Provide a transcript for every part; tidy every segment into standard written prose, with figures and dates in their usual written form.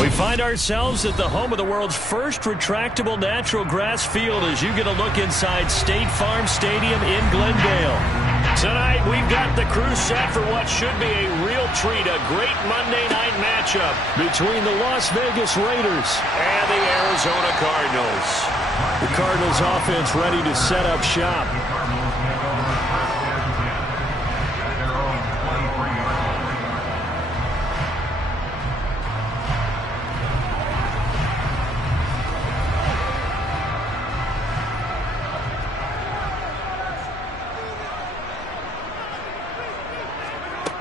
We find ourselves at the home of the world's first retractable natural grass field as you get a look inside State Farm Stadium in Glendale. Tonight, we've got the crew set for what should be a real treat, a great Monday night matchup between the Las Vegas Raiders and the Arizona Cardinals. The Cardinals offense ready to set up shop.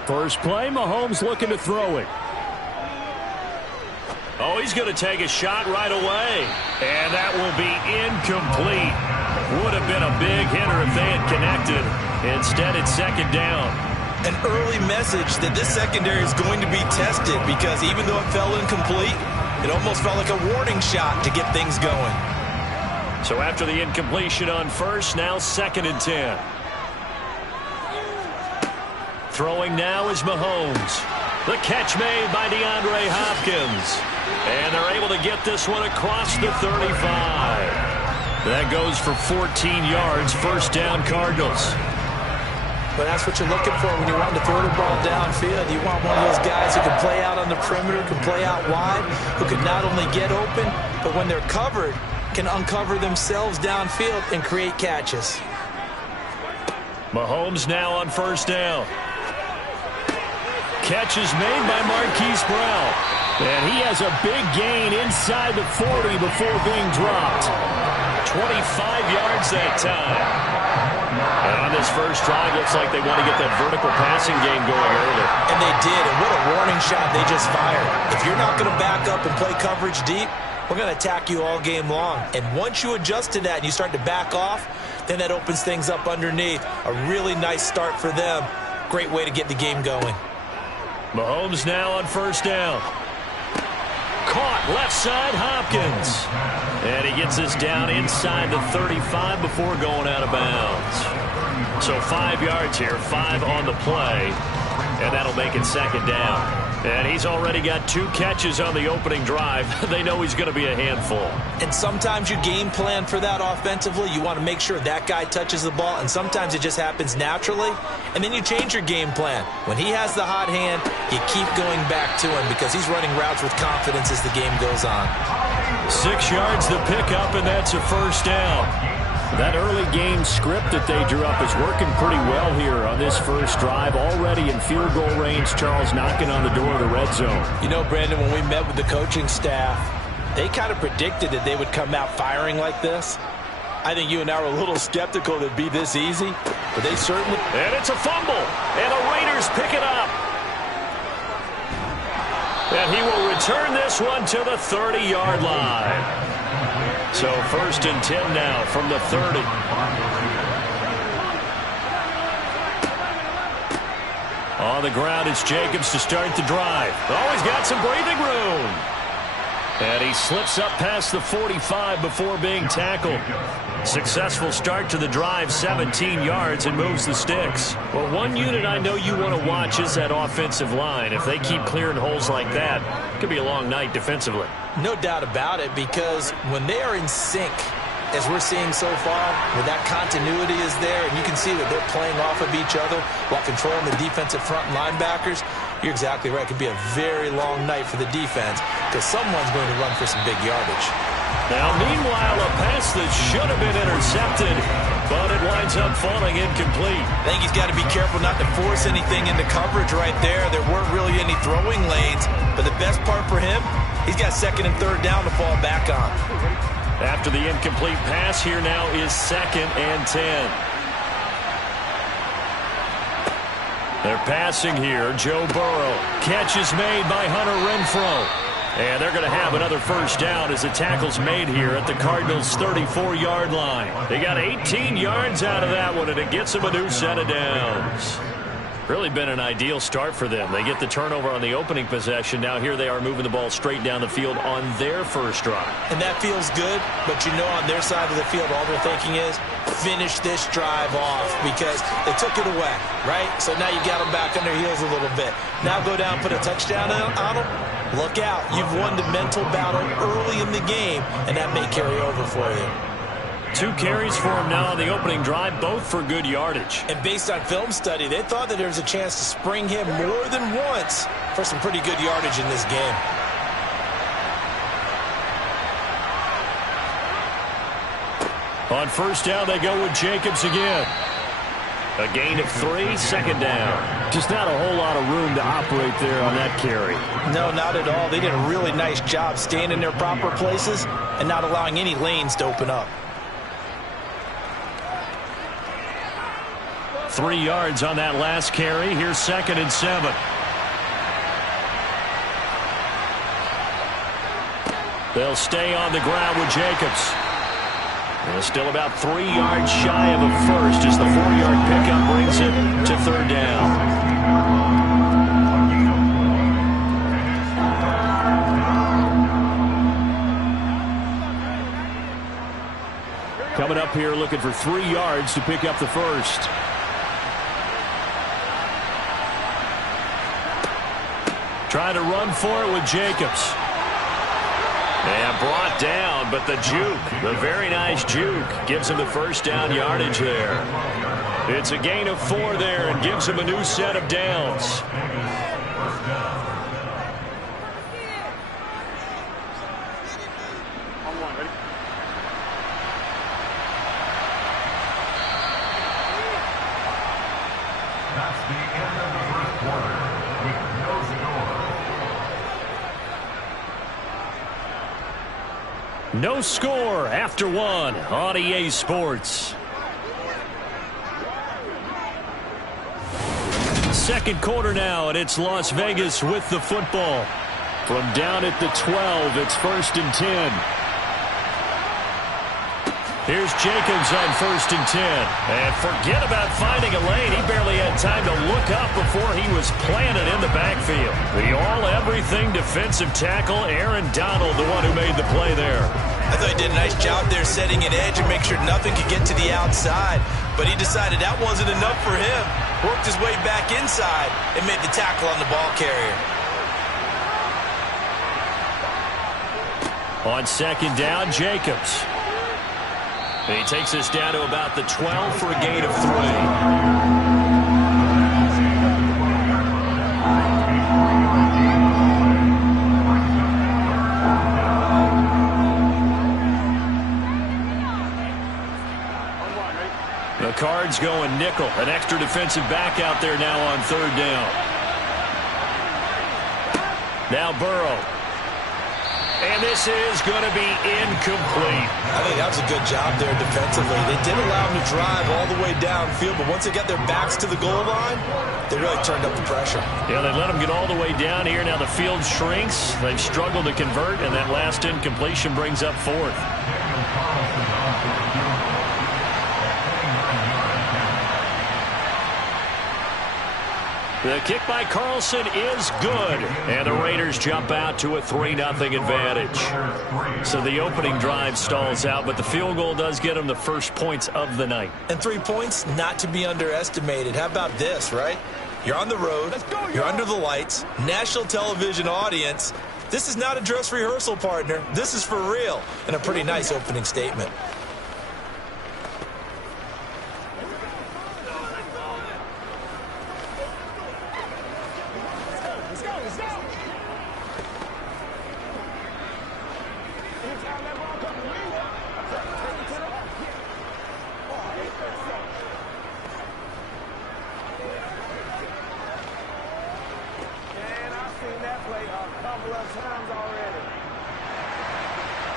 First play, Mahomes looking to throw it. Oh, he's going to take a shot right away. And that will be incomplete. Would have been a big hitter if they had connected. Instead, it's second down. An early message that this secondary is going to be tested because even though it fell incomplete, it almost felt like a warning shot to get things going. So after the incompletion on first, now 2nd and 10. Throwing now is Mahomes. The catch made by DeAndre Hopkins. And they're able to get this one across the 35. That goes for 14 yards. First down, Cardinals. But that's what you're looking for when you want to throw the ball downfield. You want one of those guys who can play out on the perimeter, can play out wide, who can not only get open, but when they're covered, can uncover themselves downfield and create catches. Mahomes now on first down. Catch is made by Marquise Brown. And he has a big gain inside the 40 before being dropped. 25 yards that time. And on this first drive, looks like they want to get that vertical passing game going early. And they did, and what a warning shot they just fired. If you're not going to back up and play coverage deep, we're going to attack you all game long. And once you adjust to that and you start to back off, then that opens things up underneath. A really nice start for them. Great way to get the game going. Mahomes now on first down. Caught left side, Hopkins. And he gets this down inside the 35 before going out of bounds. So 5 yards here, 5 on the play. And that'll make it second down. And he's already got 2 catches on the opening drive. They know he's going to be a handful. And sometimes you game plan for that offensively. You want to make sure that guy touches the ball, and sometimes it just happens naturally. And then you change your game plan. When he has the hot hand, you keep going back to him because he's running routes with confidence as the game goes on. 6 yards the pickup, and that's a first down. That early game script that they drew up is working pretty well here on this first drive. Already in field goal range, Charles knocking on the door of the red zone. You know, Brandon, when we met with the coaching staff, they kind of predicted that they would come out firing like this. I think you and I were a little skeptical that it'd be this easy, but they certainly... And it's a fumble, and the Raiders pick it up. And he will return this one to the 30-yard line. So 1st and 10 now from the 30. On the ground, it's Jacobs to start the drive. Oh, he's got some breathing room. And he slips up past the 45 before being tackled. Successful start to the drive, 17 yards, and moves the sticks. Well, one unit I know you want to watch is that offensive line. If they keep clearing holes like that, it could be a long night defensively. No doubt about it, because when they are in sync, as we're seeing so far, where that continuity is there, and you can see that they're playing off of each other while controlling the defensive front linebackers, you're exactly right. It could be a very long night for the defense because someone's going to run for some big yardage. Now, meanwhile, a pass that should have been intercepted, but it winds up falling incomplete. I think he's got to be careful not to force anything into coverage right there. There weren't really any throwing lanes, but the best part for him, he's got 2nd and 3rd down to fall back on. After the incomplete pass, here now is 2nd and 10. They're passing here. Joe Burrow. Catch is made by Hunter Renfrow. And they're going to have another first down as the tackle's made here at the Cardinals' 34-yard line. They got 18 yards out of that one, and it gets them a new set of downs. Really been an ideal start for them. They get the turnover on the opening possession. Now here they are moving the ball straight down the field on their first drive. And that feels good, but you know on their side of the field all they're thinking is finish this drive off because they took it away, right? So now you got them back on their heels a little bit. Now go down, put a touchdown on them. Look out. You've won the mental battle early in the game, and that may carry over for you. 2 carries for him now on the opening drive, both for good yardage. And based on film study, they thought that there was a chance to spring him more than once for some pretty good yardage in this game. On first down, they go with Jacobs again. A gain of 3, second down. Just not a whole lot of room to operate there on that carry. No, not at all. They did a really nice job staying in their proper places and not allowing any lanes to open up. 3 yards on that last carry. Here's 2nd and 7. They'll stay on the ground with Jacobs. And still about 3 yards shy of a first as the 4-yard pickup brings it to 3rd down. Coming up here looking for 3 yards to pick up the first. Trying to run for it with Jacobs. And brought down, but the juke, the very nice juke, gives him the first down yardage there. It's a gain of 4 there and gives him a new set of downs. That's the end of the first quarter with no score. No score after 1 on EA Sports. Second quarter now, and it's Las Vegas with the football. From down at the 12, it's 1st and 10. Here's Jacobs on 1st and 10. And forget about finding a lane. He barely had time to look up before he was planted in the backfield. The all-everything defensive tackle, Aaron Donald, the one who made the play there. I thought he did a nice job there setting an edge and make sure nothing could get to the outside. But he decided that wasn't enough for him. Worked his way back inside and made the tackle on the ball carrier. On 2nd down, Jacobs. He takes us down to about the 12 for a gain of 3. The Cards going nickel. An extra defensive back out there now on 3rd down. Now Burrow. And this is going to be incomplete. I think that was a good job there defensively. They did allow them to drive all the way downfield, but once they got their backs to the goal line, they really turned up the pressure. Yeah, they let them get all the way down here. Now the field shrinks. They've struggled to convert, and that last incompletion brings up 4th. The kick by Carlson is good. And the Raiders jump out to a 3-0 advantage. So the opening drive stalls out, but the field goal does get them the first points of the night. And 3 points, not to be underestimated. How about this, right? You're on the road. You're under the lights. National television audience. This is not a dress rehearsal, partner. This is for real. And a pretty nice opening statement.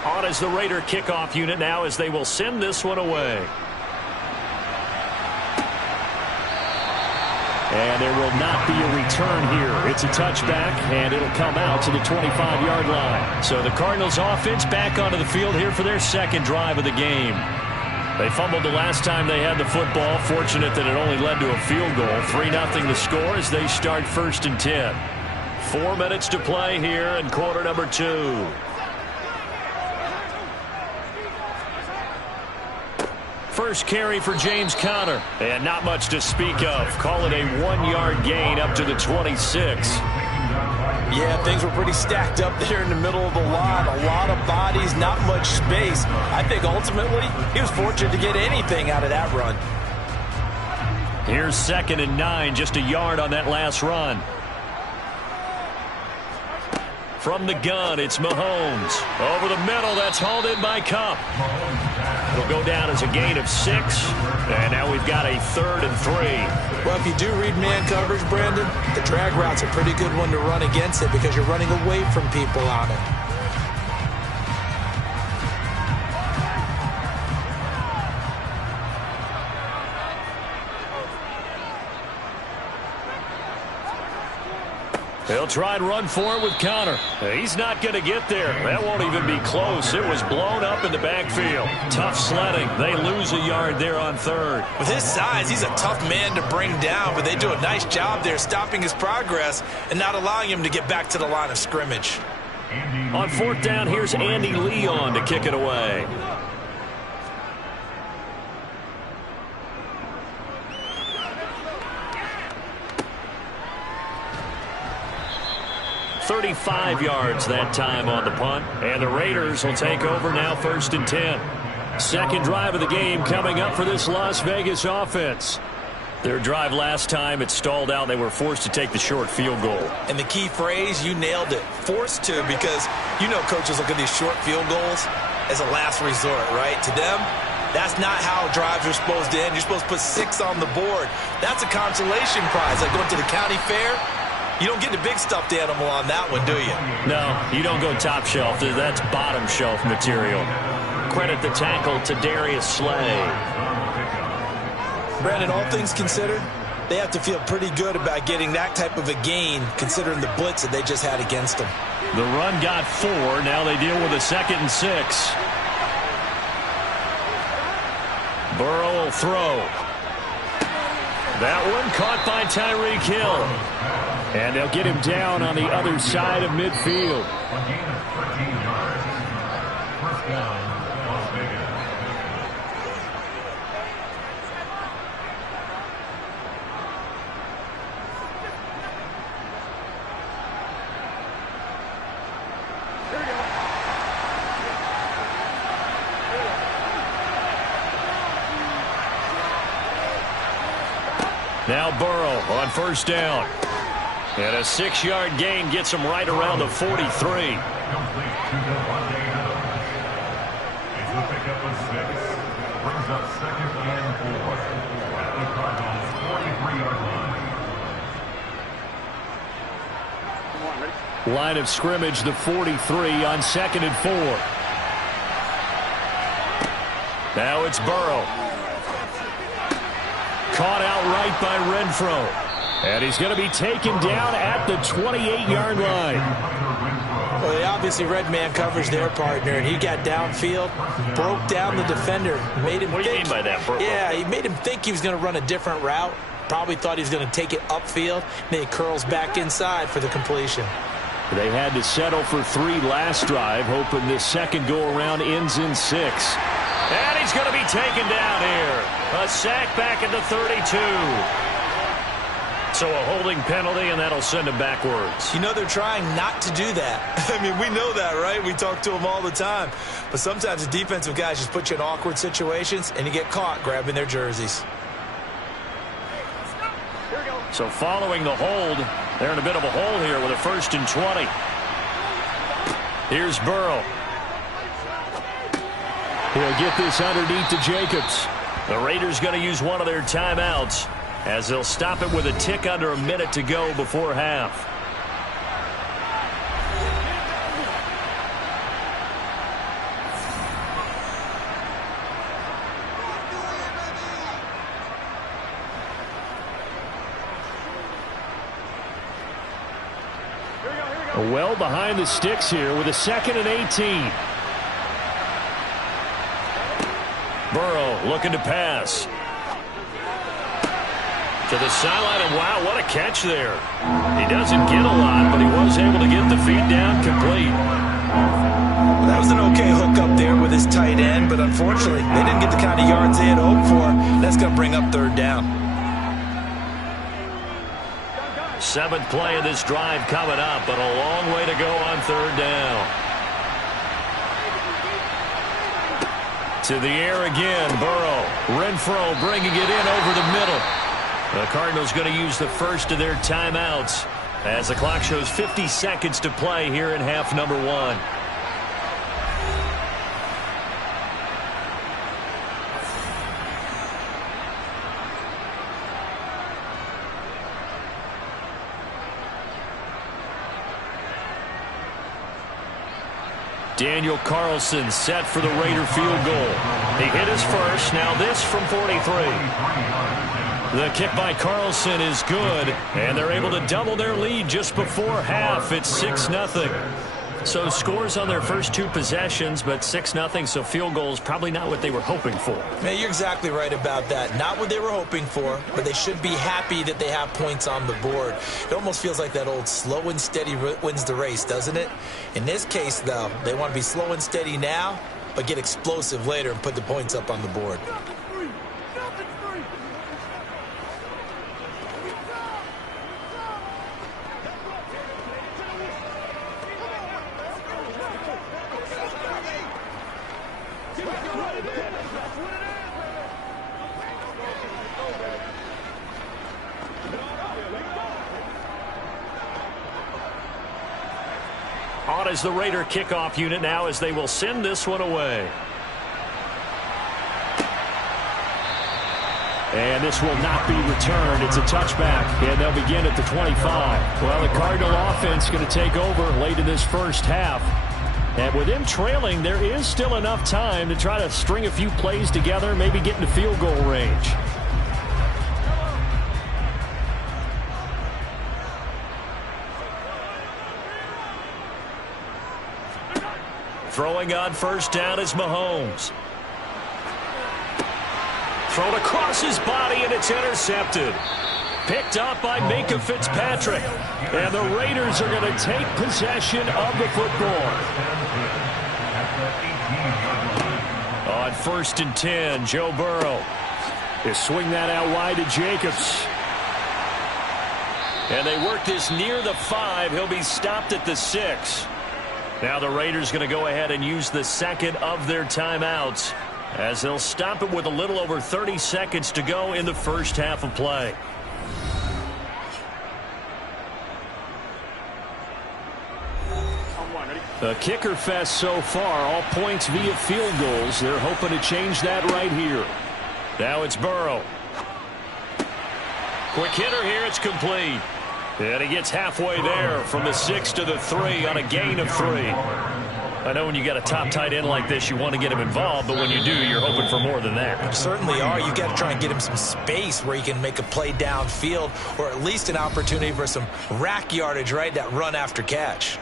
On as the Raider kickoff unit now as they will send this one away. And there will not be a return here. It's a touchback, and it'll come out to the 25-yard line. So the Cardinals offense back onto the field here for their second drive of the game. They fumbled the last time they had the football. Fortunate that it only led to a field goal. 3-0 the score as they start 1st and 10. 4 minutes to play here in quarter number 2. First carry for James Conner. And not much to speak of. Call it a 1-yard gain up to the 26. Yeah, things were pretty stacked up there in the middle of the line. A lot of bodies, not much space. I think ultimately he was fortunate to get anything out of that run. Here's 2nd and 9, just a yard on that last run. From the gun, it's Mahomes. Over the middle, that's hauled in by Kupp. It'll go down as a gain of 6, and now we've got a 3rd and 3. Well, if you do read man coverage, Brandon, the drag route's a pretty good one to run against it because you're running away from people on it. They'll try and run for it with Conner. He's not going to get there. That won't even be close. It was blown up in the backfield. Tough sledding. They lose a yard there on 3rd. With his size, he's a tough man to bring down, but they do a nice job there stopping his progress and not allowing him to get back to the line of scrimmage. On 4th down, here's Andy Leon to kick it away. .35 yards that time on the punt. And the Raiders will take over now 1st and 10. Second drive of the game coming up for this Las Vegas offense. Their drive last time, it stalled out. They were forced to take the short field goal. And the key phrase, you nailed it. Forced to, because you know coaches look at these short field goals as a last resort, right? To them, that's not how drives are supposed to end. You're supposed to put 6 on the board. That's a consolation prize. Like going to the county fair, you don't get the big stuffed animal on that one, do you? No, you don't go top shelf. That's bottom shelf material. Credit the tackle to Darius Slay. Brandon, all things considered, they have to feel pretty good about getting that type of a gain considering the blitz that they just had against them. The run got 4. Now they deal with a 2nd and 6. Burrow will throw. That one caught by Tyreek Hill. And they'll get him down on the other side of midfield. A gain of 13 yards. 1st down, Las Vegas. Now Burrow on 1st down. And a 6-yard gain gets him right around the 43. Complete to Devontae Adams. It's the pickup of 6. Brings up 2nd and 4. At the Cardinals' 43-yard line. Line of scrimmage, the 43 on 2nd and 4. Now it's Burrow. Caught outright by Renfro. And he's going to be taken down at the 28-yard line. Well, they obviously read man coverage their partner, and he got downfield, broke down the defender, made him What do you mean by that, Burrow? Yeah, he made him think he was going to run a different route. Probably thought he was going to take it upfield. Then he curls back inside for the completion. They had to settle for 3 last drive, hoping this second go-around ends in 6. And he's going to be taken down here. A sack back at the 32. So a holding penalty, and that'll send him backwards. You know, they're trying not to do that. I mean, we know that, right? We talk to them all the time. But sometimes the defensive guys just put you in awkward situations, and you get caught grabbing their jerseys. So following the hold, they're in a bit of a hole here with a 1st and 20. Here's Burrow. He'll get this underneath to Jacobs. The Raiders going to use one of their timeouts, as they'll stop it with a tick under a minute to go before half. Well behind the sticks here with a 2nd and 18. Burrow looking to pass. To the sideline, and wow, what a catch there. He doesn't get a lot, but he was able to get the feet down complete. Well, that was an okay hook up there with his tight end, but unfortunately, they didn't get the kind of yards they had hoped for. That's going to bring up 3rd down. 7th play of this drive coming up, but a long way to go on 3rd down. To the air again, Burrow. Renfrow bringing it in over the middle. The Cardinals going to use the first of their timeouts as the clock shows 50 seconds to play here in half number 1. Daniel Carlson set for the Raider field goal. He hit his first. Now this from 43. The kick by Carlson is good, and they're able to double their lead just before half. It's 6-0. So scores on their first 2 possessions, but 6-0, so field goal is probably not what they were hoping for. Man, you're exactly right about that. Not what they were hoping for, but they should be happy that they have points on the board. It almost feels like that old slow and steady wins the race, doesn't it? In this case, though, they want to be slow and steady now, but get explosive later and put the points up on the board. On is the Raider kickoff unit now as they will send this one away. And this will not be returned. It's a touchback, and they'll begin at the 25. Well, the Cardinal offense going to take over late in this first half. And with them trailing, there is still enough time to try to string a few plays together, maybe get into field goal range. Throwing on first down is Mahomes. Thrown across his body, and it's intercepted. Picked up by Minkah Fitzpatrick. And the Raiders are going to take possession of the football. On 1st and 10, Joe Burrow. They swing that out wide to Jacobs. And they work this near the 5. He'll be stopped at the 6. Now the Raiders going to go ahead and use the second of their timeouts as they'll stop it with a little over 30 seconds to go in the first half of play. A kicker fest so far, all points via field goals. They're hoping to change that right here. Now it's Burrow. Quick hitter here, it's complete. And he gets halfway there from the 6 to the 3 on a gain of 3. I know when you got a top tight end like this, you want to get him involved, but when you do, you're hoping for more than that. You certainly are. You got to try and get him some space where he can make a play downfield, or at least an opportunity for some rack yardage, right? That run after catch.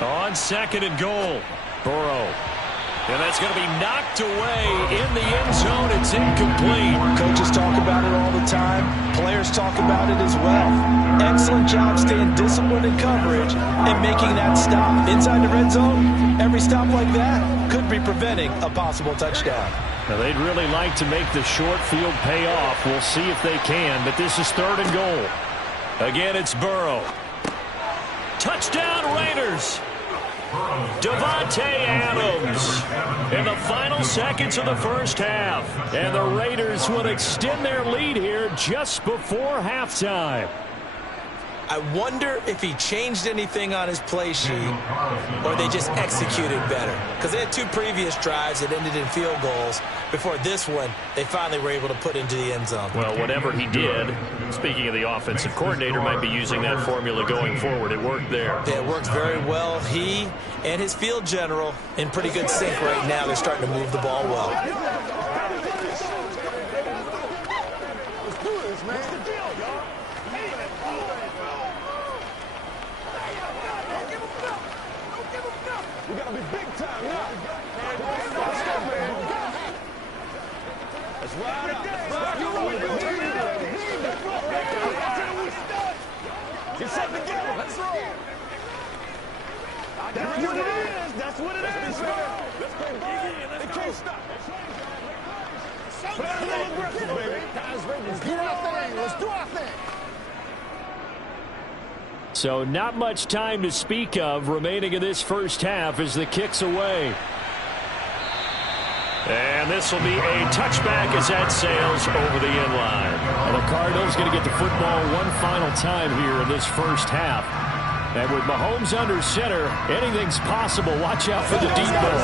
On 2nd and goal, Burrow. And that's going to be knocked away in the end zone. It's incomplete. Coaches talk about it all the time. Players talk about it as well. Excellent job staying disciplined in coverage and making that stop. Inside the red zone, every stop like that could be preventing a possible touchdown. Now, they'd really like to make the short field pay off. We'll see if they can, but this is 3rd and goal. Again, it's Burrow. Touchdown, Raiders. Davante Adams in the final seconds of the first half. And the Raiders would extend their lead here just before halftime. I wonder if he changed anything on his play sheet or they just executed better. Because they had 2 previous drives that ended in field goals. Before this one, they finally were able to put into the end zone. Well, whatever he did, speaking of the offensive coordinator, might be using that formula going forward. It worked there. Yeah, it worked very well. He and his field general in pretty good sync right now. They're starting to move the ball well. Let's do this, man. We gotta be big time now. Get set together. Let's roll. That's what it is. That's what it is, man. Let's go, baby. They can't stop. Play a little aggressive, baby. Let's do our thing. Let's do our thing. So not much time to speak of remaining in this first half as the kick's away. And this will be a touchback as that sails over the end line. And the Cardinals going to get the football one final time here in this first half. And with Mahomes under center, anything's possible. Watch out for the deep ball.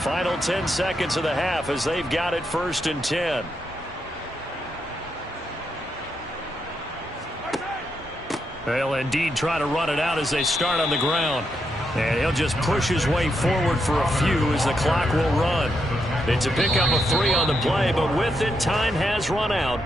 Final 10 seconds of the half as they've got it 1st and 10. They'll indeed try to run it out as they start on the ground. And he'll just push his way forward for a few as the clock will run. It's a pickup of 3 on the play, but with it, time has run out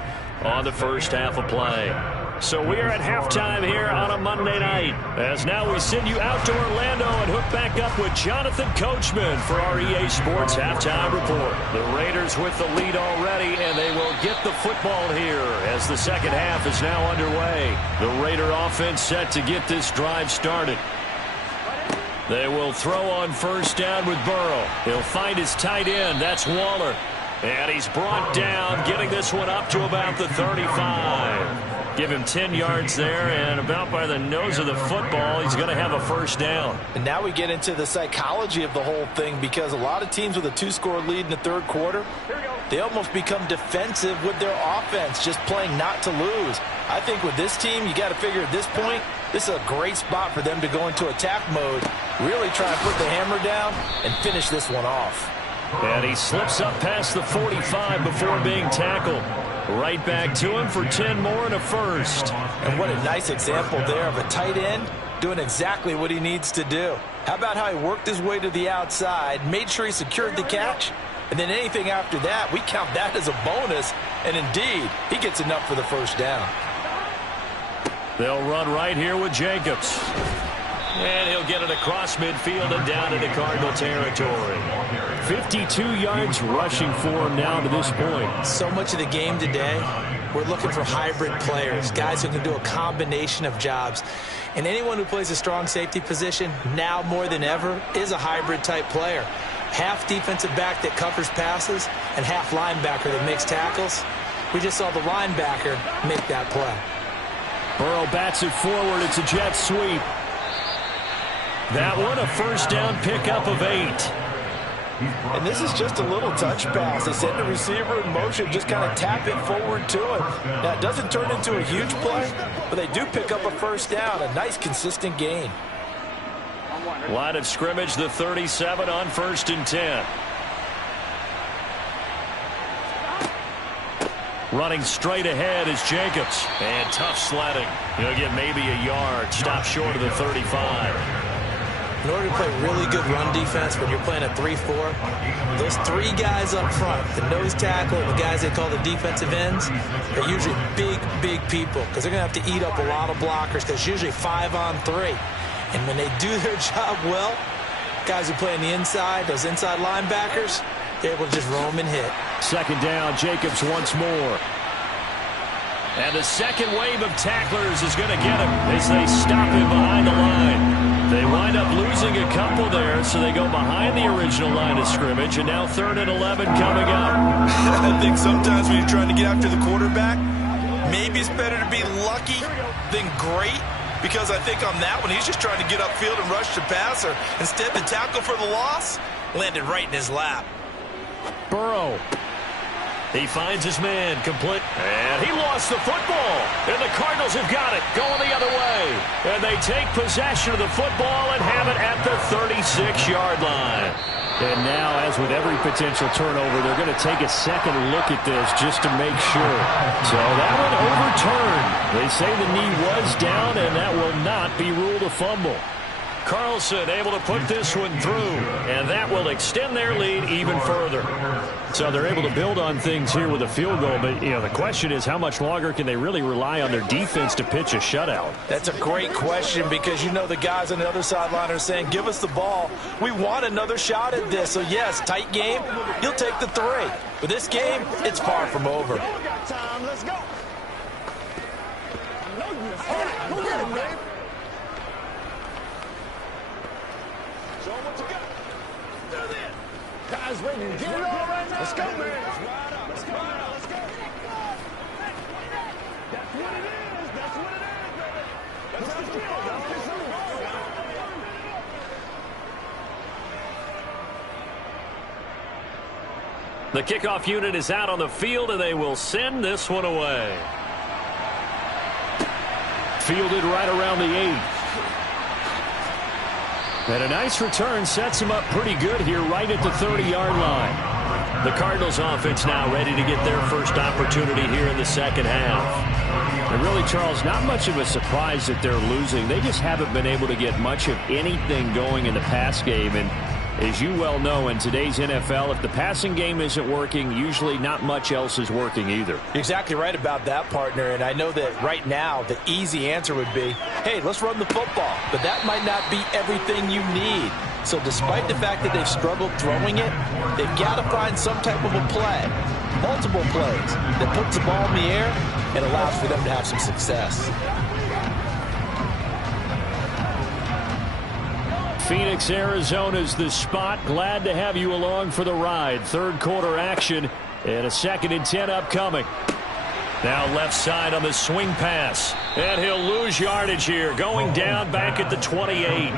on the first half of play. So we are at halftime here on a Monday night. As now we send you out to Orlando and hook back up with Jonathan Coachman for our EA Sports Halftime Report. The Raiders with the lead already, and they will get the football here as the second half is now underway. The Raider offense set to get this drive started. They will throw on first down with Burrow. He'll find his tight end. That's Waller. And he's brought down, getting this one up to about the 35. Give him 10 yards there, and about by the nose of the football, he's going to have a first down. And now we get into the psychology of the whole thing, because a lot of teams with a 2-score lead in the third quarter, they almost become defensive with their offense, just playing not to lose. I think with this team, you got to figure at this point, this is a great spot for them to go into attack mode, really try and put the hammer down and finish this one off. And he slips up past the 45 before being tackled. Right back to him for 10 more and a first. And what a nice example there of a tight end doing exactly what he needs to do. How about how he worked his way to the outside, made sure he secured the catch, and then anything after that, we count that as a bonus. And indeed, he gets enough for the first down. They'll run right here with Jacobs. And he'll get it across midfield and down into Cardinal territory. 52 yards rushing for him now to this point. So much of the game today, we're looking for hybrid players, guys who can do a combination of jobs. And anyone who plays a strong safety position, now more than ever, is a hybrid type player. Half defensive back that covers passes and half linebacker that makes tackles. We just saw the linebacker make that play. Burrow bats it forward. It's a jet sweep. That one, a first down pickup of 8. And this is just a little touch pass. They send the receiver in motion, just kind of tap it forward to him. Now, it doesn't turn into a huge play, but they do pick up a first down, a nice, consistent gain. Line of scrimmage, the 37 on 1st and 10. Running straight ahead is Jacobs. And tough sledding. He'll get maybe a yard. Stop short of the 35. In order to play really good run defense when you're playing a 3-4, those 3 guys up front, the nose tackle and the guys they call the defensive ends, are usually big, big people because they're going to have to eat up a lot of blockers because it's usually 5 on 3. And when they do their job well, guys who play on the inside, those inside linebackers, they're able to just roam and hit. Second down, Jacobs once more. And the second wave of tacklers is going to get him as they stop him behind the line. They wind up losing a couple there, so they go behind the original line of scrimmage, and now 3rd and 11 coming up. I think sometimes when you're trying to get after the quarterback, maybe it's better to be lucky than great, because I think on that one, he's just trying to get upfield and rush the passer. Instead, the tackle for the loss landed right in his lap. Burrow. He finds his man complete. And he lost the football. And the Cardinals have got it going the other way. And they take possession of the football and have it at the 36-yard line. And now, as with every potential turnover, they're going to take a second look at this just to make sure. So that one overturned. They say the knee was down, and that will not be ruled a fumble. Carlson able to put this one through, and that will extend their lead even further. So they're able to build on things here with a field goal, but the question is how much longer can they really rely on their defense to pitch a shutout? That's a great question because the guys on the other sideline are saying, give us the ball. We want another shot at this. So, yes, tight game, you'll take the 3. But this game, it's far from over. Let's go. Go get it, man. Show them what you got. Do this. Guys, waiting. Get it all right now. Let's go, man. Let's go. Let's go. That's what it is. That's what it is, baby. Let's go. The kickoff unit is out on the field, and they will send this one away. Fielded right around the 8. And a nice return sets him up pretty good here right at the 30-yard line. The Cardinals offense now ready to get their first opportunity here in the second half. And really, Charles, not much of a surprise that they're losing. They just haven't been able to get much of anything going in the pass game. And as you well know, in today's NFL, if the passing game isn't working, usually not much else is working either. You're exactly right about that, partner. And I know that right now the easy answer would be, hey, let's run the football. But that might not be everything you need. So despite the fact that they've struggled throwing it, they've got to find some type of a play, multiple plays, that puts the ball in the air and allows for them to have some success. Phoenix, Arizona's the spot. Glad to have you along for the ride. Third quarter action and a 2nd and 10 upcoming. Now left side on the swing pass. And he'll lose yardage here. Going down back at the 28.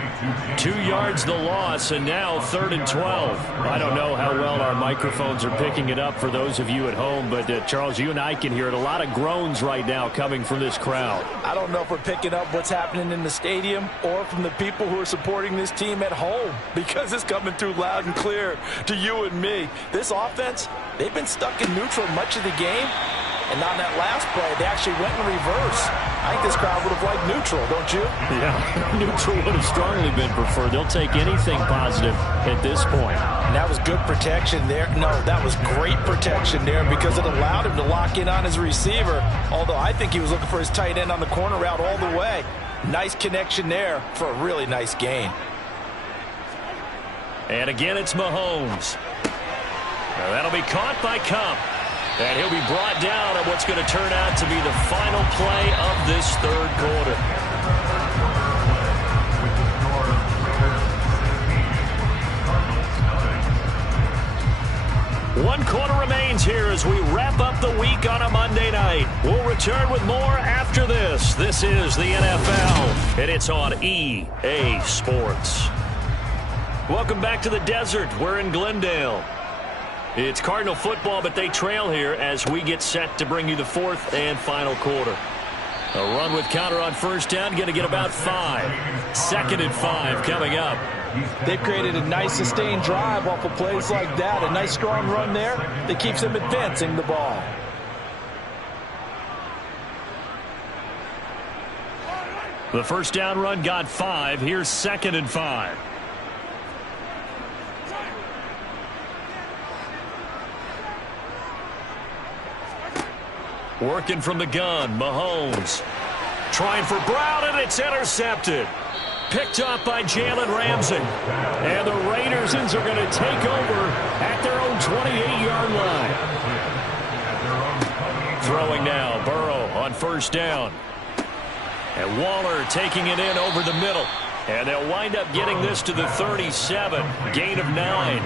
2 yards the loss, and now 3rd and 12. I don't know how well our microphones are picking it up for those of you at home, but Charles, you and I can hear it. A lot of groans right now coming from this crowd. I don't know if we're picking up what's happening in the stadium or from the people who are supporting this team at home, because it's coming through loud and clear to you and me. This offense, they've been stuck in neutral much of the game. And on that last play, they actually went in reverse. I think this crowd would have liked neutral, don't you? Yeah, neutral would have strongly been preferred. They'll take anything positive at this point. And that was good protection there. No, that was great protection there because it allowed him to lock in on his receiver. Although I think he was looking for his tight end on the corner route all the way. Nice connection there for a really nice gain. And again, it's Mahomes. Now that'll be caught by Kupp. And he'll be brought down at what's going to turn out to be the final play of this third quarter. One quarter remains here as we wrap up the week on a Monday night. We'll return with more after this. This is the NFL, and it's on EA Sports. Welcome back to the desert. We're in Glendale. It's Cardinal football, but they trail here as we get set to bring you the 4th and final quarter. A run with counter on first down, going to get about 5. 2nd and 5 coming up. They've created a nice sustained drive off of plays like that. A nice strong run there that keeps them advancing the ball. The first down run got 5. Here's 2nd and 5. Working from the gun, Mahomes. Trying for Brown, and it's intercepted. Picked up by Jalen Ramsey. And the Raiders are going to take over at their own 28-yard line. Throwing now, Burrow on first down. And Waller taking it in over the middle. And they'll wind up getting this to the 37. Gain of 9.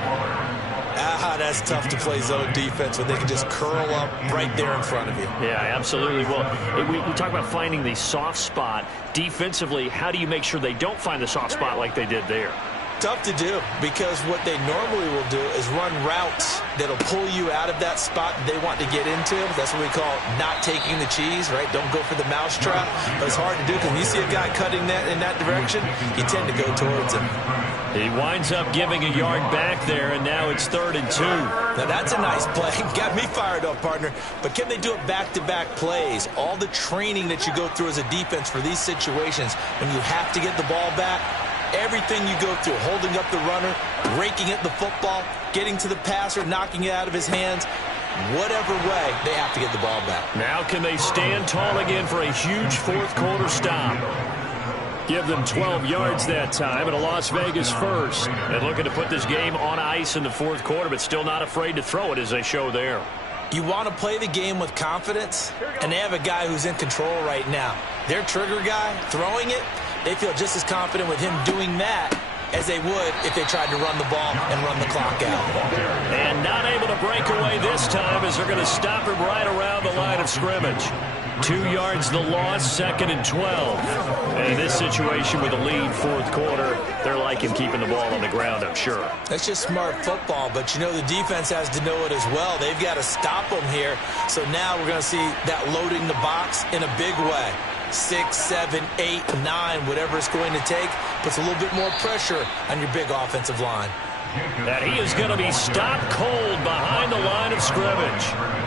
That's tough to play zone defense when they can just curl up right there in front of you. Yeah, absolutely. Well, we talk about finding the soft spot. Defensively, how do you make sure they don't find the soft spot like they did there? Tough to do, because what they normally will do is run routes that'll pull you out of that spot they want to get into. That's what we call not taking the cheese, right? Don't go for the mousetrap. But it's hard to do because when you see a guy cutting that in that direction, you tend to go towards him. He winds up giving a yard back there, and now it's 3rd and 2. Now that's a nice play. Got me fired up, partner. But can they do it back-to-back plays? All the training that you go through as a defense for these situations, when you have to get the ball back, Everything you go through, holding up the runner, raking at the football, getting to the passer, knocking it out of his hands, whatever way, they have to get the ball back. Now can they stand tall again for a huge fourth quarter stop? Give them 12 yards that time and a Las Vegas first. And looking to put this game on ice in the fourth quarter, but still not afraid to throw it as they show there. You want to play the game with confidence, and they have a guy who's in control right now. Their trigger guy, throwing it, they feel just as confident with him doing that as they would if they tried to run the ball and run the clock out. And not able to break away this time as they're going to stop him right around the line of scrimmage. 2 yards the loss, 2nd and 12. And in this situation with a lead fourth quarter, they're liking keeping the ball on the ground, I'm sure. That's just smart football, but you know the defense has to know it as well. They've got to stop them here. So now we're going to see that loading the box in a big way. 6, 7, 8, 9, whatever it's going to take, puts a little bit more pressure on your big offensive line. And he is going to be stopped cold behind the line of scrimmage.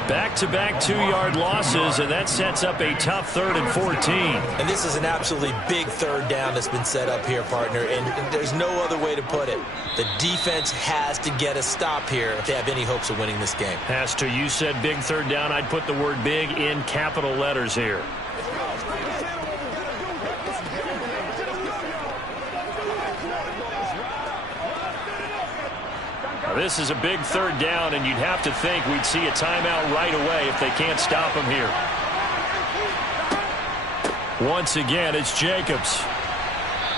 Back-to-back 2-yard losses, and that sets up a tough 3rd and 14. And this is an absolutely big third down that's been set up here, partner, and there's no other way to put it. The defense has to get a stop here if they have any hopes of winning this game. Has to. You said big third down. I'd put the word big in capital letters here. This is a big third down, and you'd have to think we'd see a timeout right away if they can't stop him here. Once again, it's Jacobs.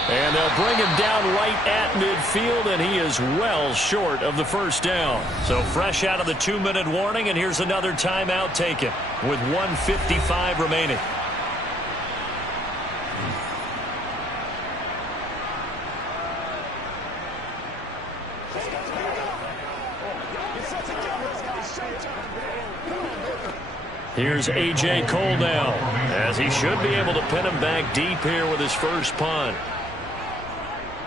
And they'll bring him down right at midfield, and he is well short of the first down. So fresh out of the 2-minute warning, and here's another timeout taken with 1:55 remaining. Here's A.J. Cole now, as he should be able to pin him back deep here with his first punt.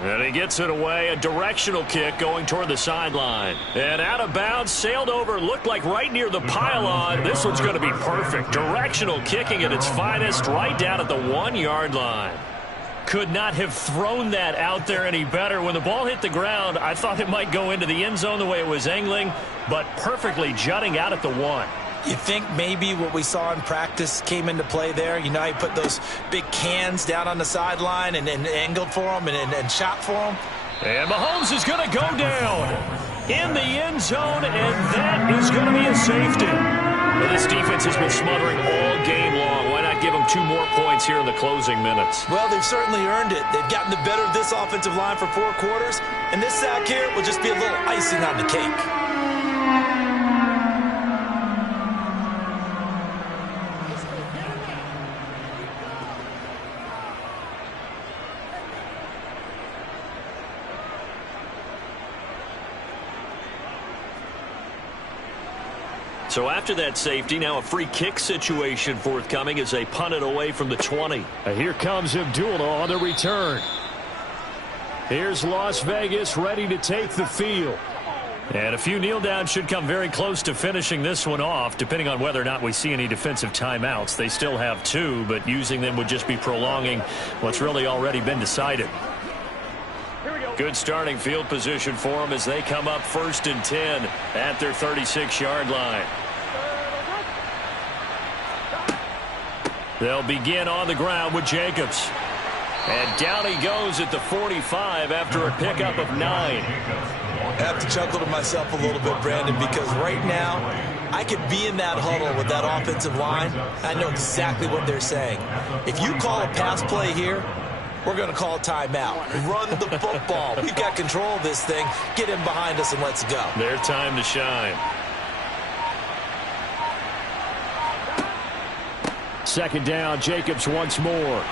And he gets it away, a directional kick going toward the sideline. And out of bounds, sailed over, looked like right near the pylon. This one's going to be perfect. Directional kicking at its finest, right down at the 1-yard line. Could not have thrown that out there any better. When the ball hit the ground, I thought it might go into the end zone the way it was angling, but perfectly jutting out at the 1. You think maybe what we saw in practice came into play there? You know, he put those big cans down on the sideline and angled for them and shot for them. And Mahomes is going to go down in the end zone, and that is going to be a safety. Well, this defense has been smothering all game long. Why not give them 2 more points here in the closing minutes? Well, they've certainly earned it. They've gotten the better of this offensive line for 4 quarters, and this sack here will just be a little icing on the cake. So after that safety, now a free kick situation forthcoming as they punt it away from the 20. Here comes Abdullah on the return. Here's Las Vegas ready to take the field. And a few kneel downs should come very close to finishing this one off, depending on whether or not we see any defensive timeouts. They still have 2, but using them would just be prolonging what's really already been decided. Good starting field position for them as they come up 1st and 10 at their 36-yard line. They'll begin on the ground with Jacobs. And down he goes at the 45 after a pickup of 9. I have to chuckle to myself a little bit, Brandon, because right now I could be in that huddle with that offensive line. I know exactly what they're saying. If you call a pass play here, we're going to call a timeout. Run the football. We've got control of this thing. Get in behind us and let's go. Their time to shine. 2nd down, Jacobs once more.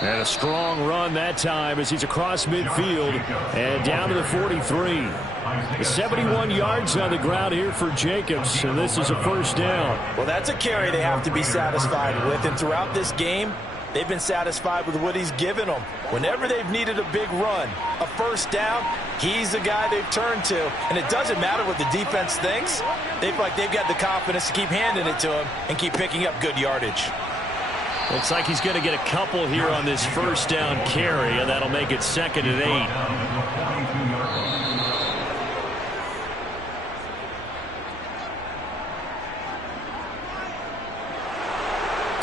And a strong run that time as he's across midfield and down to the 43. 71 yards on the ground here for Jacobs, and this is a 1st down. Well, that's a carry they have to be satisfied with, and throughout this game, they've been satisfied with what he's given them. Whenever they've needed a big run, a 1st down, he's the guy they've turned to. And it doesn't matter what the defense thinks. They feel like they've got the confidence to keep handing it to him and keep picking up good yardage. Looks like he's going to get a couple here on this first down carry, and that'll make it 2nd and 8.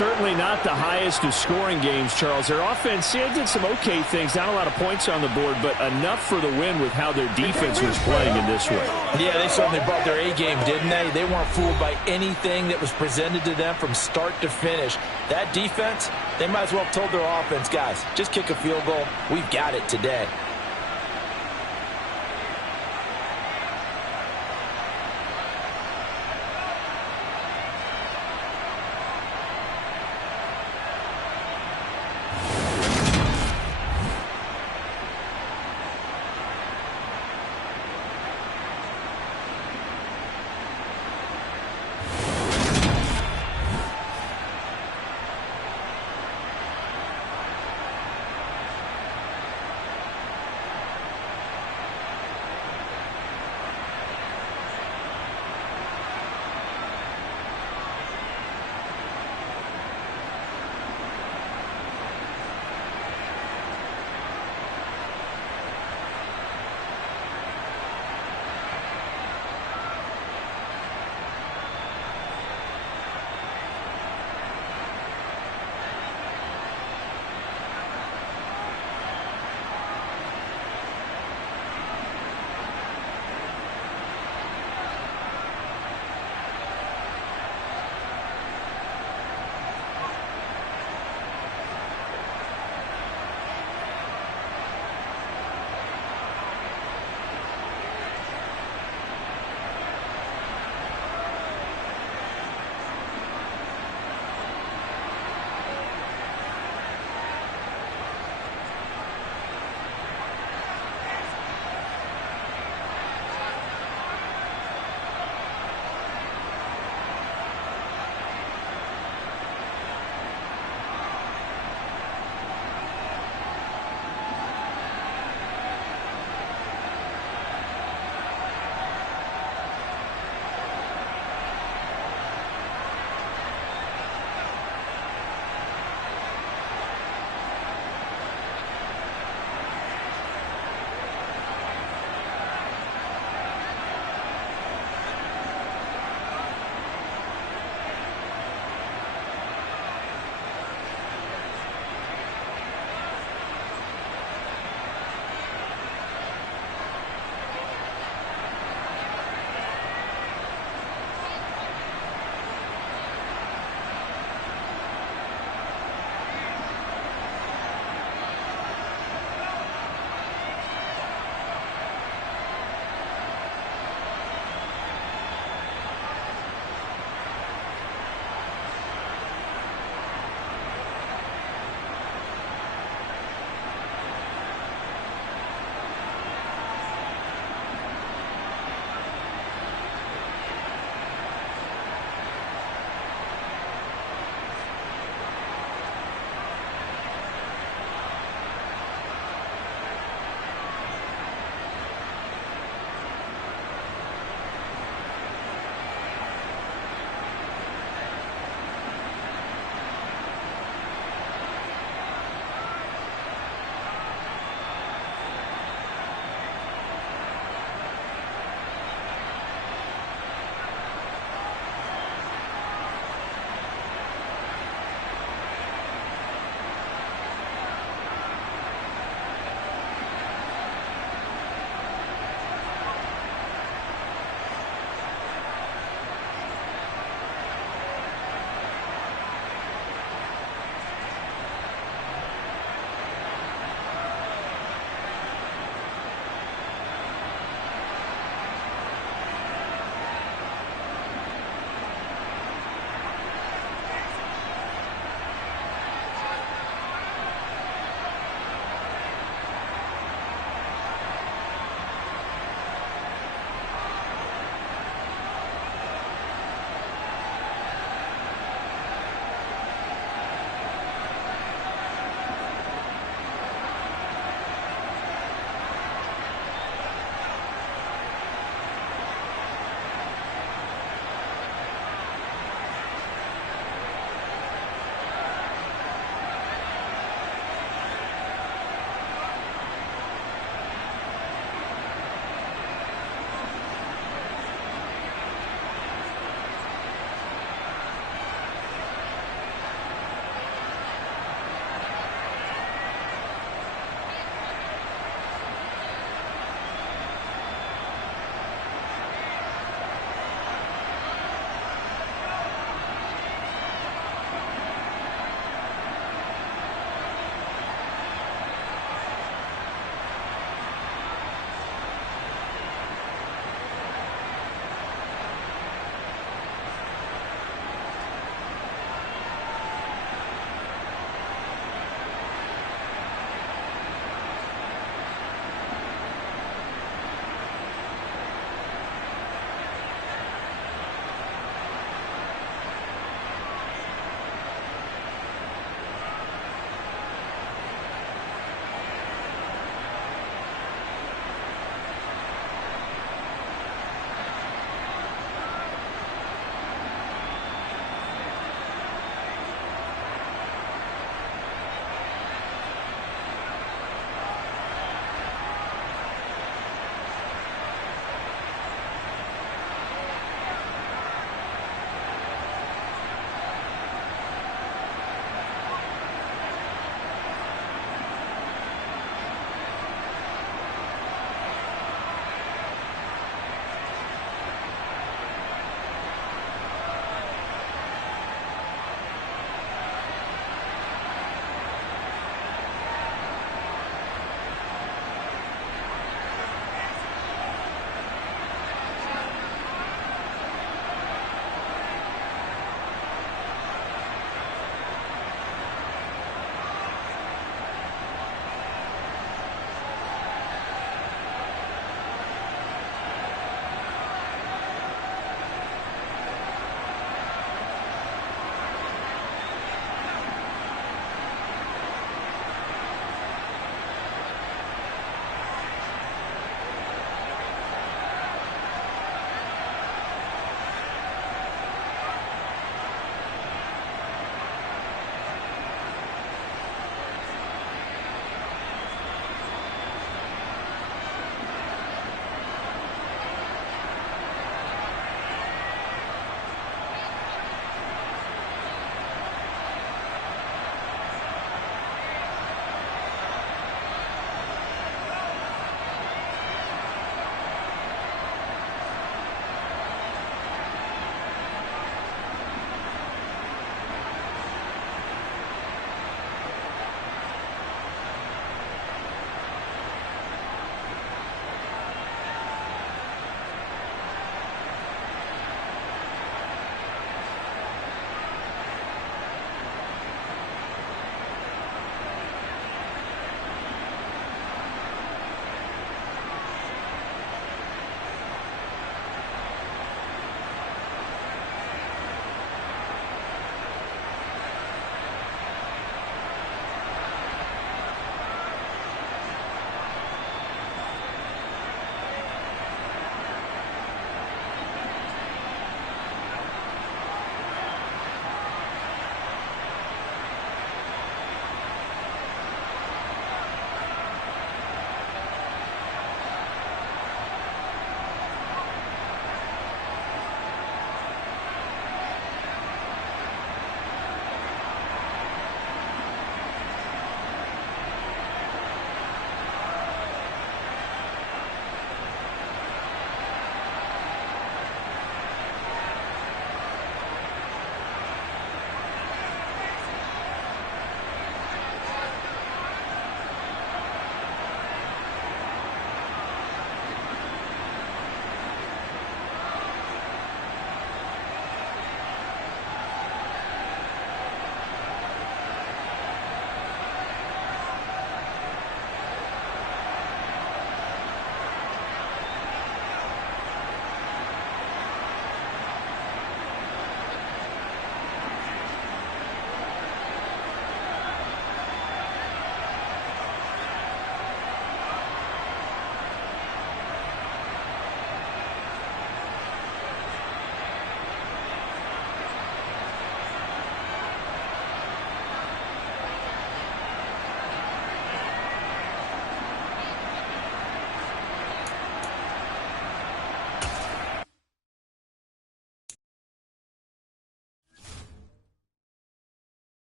Certainly not the highest of scoring games, Charles. Their offense did some okay things, not a lot of points on the board, but enough for the win with how their defense was playing in this one. Yeah, they certainly brought their A-game, didn't they? They weren't fooled by anything that was presented to them from start to finish. That defense, they might as well have told their offense, guys, just kick a field goal. We've got it today.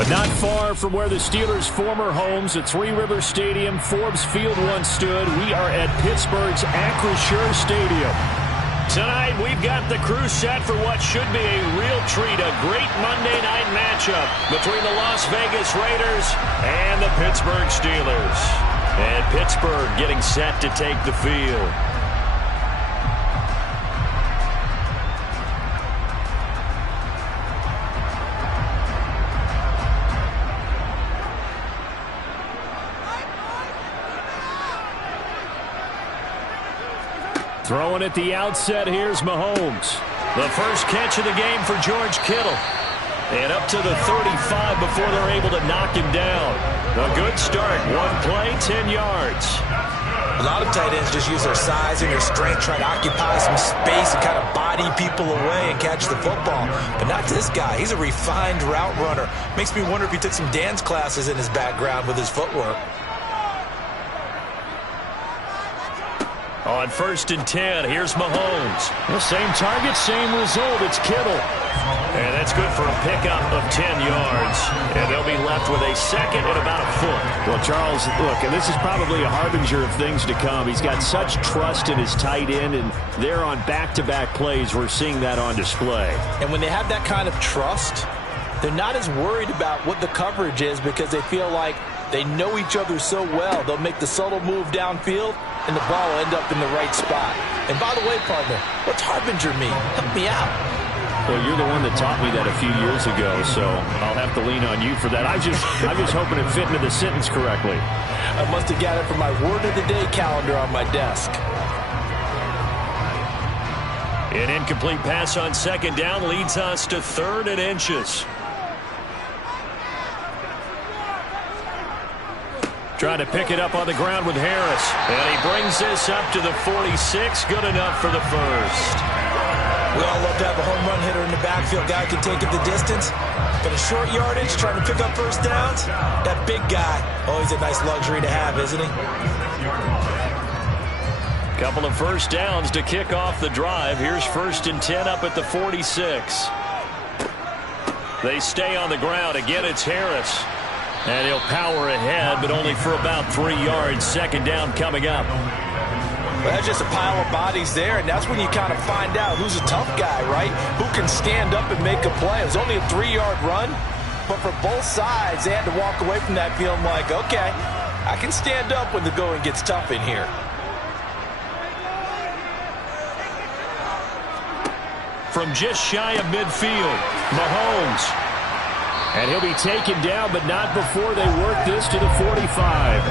But not far from where the Steelers' former homes at Three Rivers Stadium, Forbes Field once stood, we are at Pittsburgh's Acrisure Stadium. Tonight, we've got the crew set for what should be a real treat, a great Monday night matchup between the Las Vegas Raiders and the Pittsburgh Steelers. And Pittsburgh getting set to take the field. Throwing at the outset, here's Mahomes. The first catch of the game for George Kittle. And up to the 35 before they're able to knock him down. A good start. One play, 10 yards. A lot of tight ends just use their size and their strength, try to occupy some space and kind of body people away and catch the football. But not this guy. He's a refined route runner. Makes me wonder if he took some dance classes in his background with his footwork. On 1st and 10, here's Mahomes. The same target, same result. It's Kittle. And that's good for a pickup of 10 yards. And they'll be left with a second and about a foot. Well, Charles, look, and this is probably a harbinger of things to come. He's got such trust in his tight end, and they're on back-to-back plays. We're seeing that on display. And when they have that kind of trust, they're not as worried about what the coverage is because they feel like they know each other so well. They'll make the subtle move downfield, and the ball will end up in the right spot. And by the way, partner, what's harbinger mean? Help me out. Well, you're the one that taught me that a few years ago, so I'll have to lean on you for that. I'm just hoping it fit into the sentence correctly. I must have got it from my word of the day calendar on my desk. An incomplete pass on 2nd down leads us to 3rd and inches. Trying to pick it up on the ground with Harris. And he brings this up to the 46. Good enough for the first. We all love to have a home run hitter in the backfield. Guy can take it the distance. But a short yardage, trying to pick up first downs, that big guy, always a nice luxury to have, isn't he? Couple of first downs to kick off the drive. Here's 1st and 10 up at the 46. They stay on the ground. Again, it's Harris. And he'll power ahead, but only for about 3 yards. 2nd down coming up. Well, that's just a pile of bodies there, and that's when you kind of find out who's a tough guy, right? Who can stand up and make a play. It was only a 3-yard run, but for both sides, they had to walk away from that feeling like, okay, I can stand up when the going gets tough in here. From just shy of midfield, Mahomes. And he'll be taken down, but not before they work this to the 45.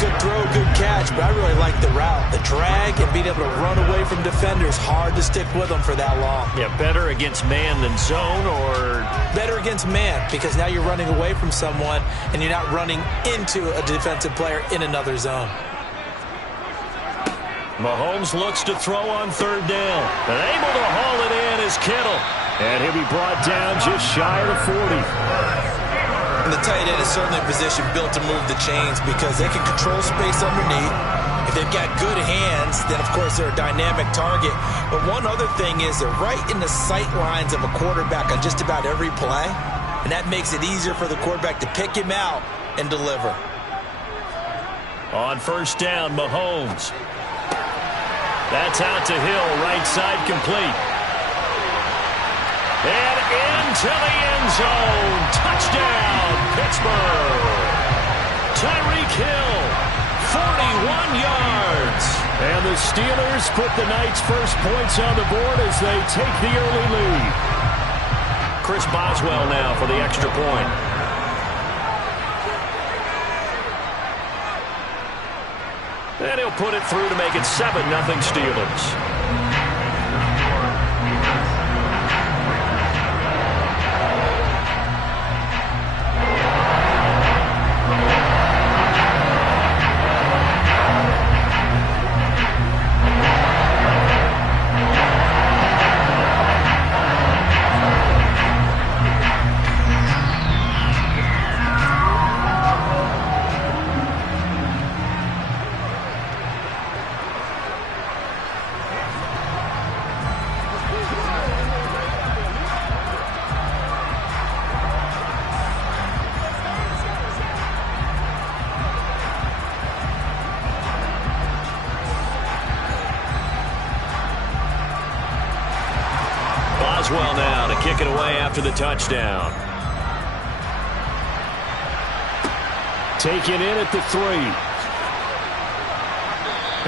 Good throw, good catch, but I really like the route. The drag and being able to run away from defenders, hard to stick with them for that long. Yeah, better against man than zone, or? Better against man, because now you're running away from someone and you're not running into a defensive player in another zone. Mahomes looks to throw on 3rd down. And able to haul it in is Kittle. And he'll be brought down just shy of the 40. And the tight end is certainly a position built to move the chains because they can control space underneath. If they've got good hands, then of course they're a dynamic target. But one other thing is they're right in the sight lines of a quarterback on just about every play. And that makes it easier for the quarterback to pick him out and deliver. On 1st down, Mahomes. That's out to Hill, right side complete. And into the end zone. Touchdown, Pittsburgh. Tyreek Hill, 41 yards. And the Steelers put the night's first points on the board as they take the early lead. Chris Boswell now for the extra point. And he'll put it through to make it 7-0 Steelers. kick it away after the touchdown. Taken in at the 3.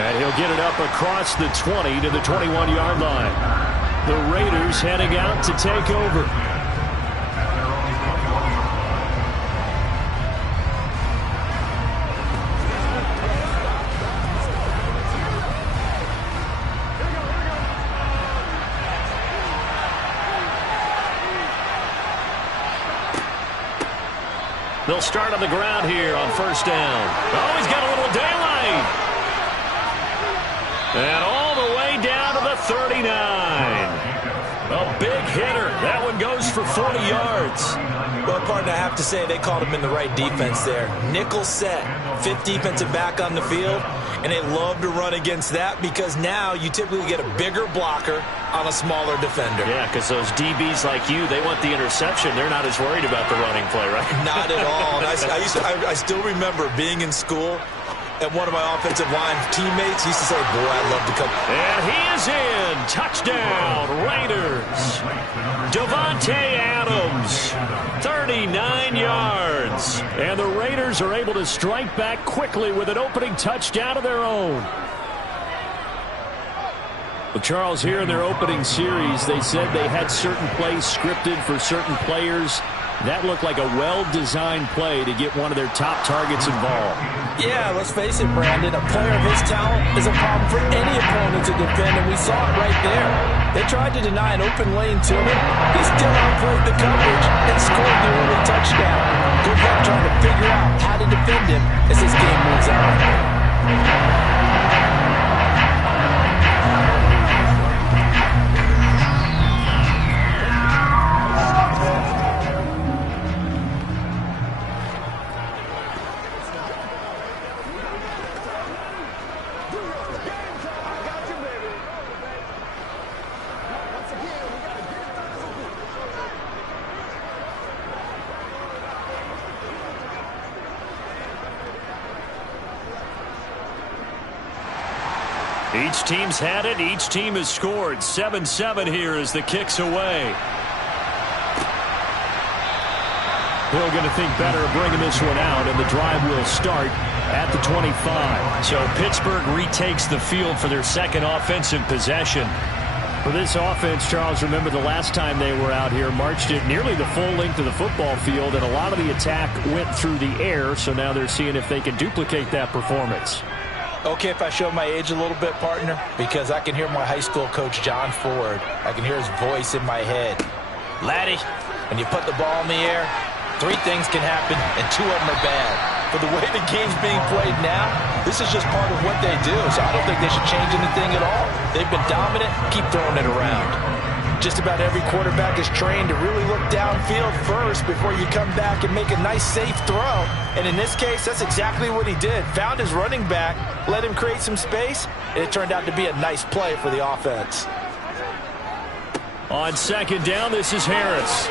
And he'll get it up across the 20 to the 21-yard line. The Raiders heading out to take over. They'll start on the ground here on first down. Oh, he's got a little daylight. And all the way down to the 39. A big hitter. That one goes for 40 yards. Well, partner, I have to say they called him in the right defense there. Nickel set, 5th defensive back on the field, and they love to run against that because now you typically get a bigger blocker on a smaller defender. Yeah, because those DBs like you, they want the interception. They're not as worried about the running play, right? Not at all. And I still remember being in school, and one of my offensive line teammates used to say, boy, I'd love to come. And he is in. Touchdown, Raiders. Davante Adams, 39 yards. And the Raiders are able to strike back quickly with an opening touchdown of their own. Well, Charles, here in their opening series, they said they had certain plays scripted for certain players. That looked like a well-designed play to get one of their top targets involved. Yeah, let's face it, Brandon. A player of his talent is a problem for any opponent to defend, and we saw it right there. They tried to deny an open lane to him. He still outplayed the coverage and scored the early touchdown. Good luck trying to figure out how to defend him as this game moves on. Each team's had it. Each team has scored. 7-7 here as the kick's away. Hill going to think better of bringing this one out, and the drive will start at the 25. So Pittsburgh retakes the field for their second offensive possession. For this offense, Charles, remember the last time they were out here, marched it nearly the full length of the football field, and a lot of the attack went through the air, so now they're seeing if they can duplicate that performance. Okay, if I show my age a little bit, partner, because I can hear my high school coach, John Ford. I can hear his voice in my head. Laddie, when you put the ball in the air, 3 things can happen, and 2 of them are bad. But the way the game's being played now, this is just part of what they do, so I don't think they should change anything at all. They've been dominant. Keep throwing it around. Just about every quarterback is trained to really look downfield first before you come back and make a nice, safe throw. And in this case, that's exactly what he did. Found his running back, let him create some space, and it turned out to be a nice play for the offense. On second down, this is Harris.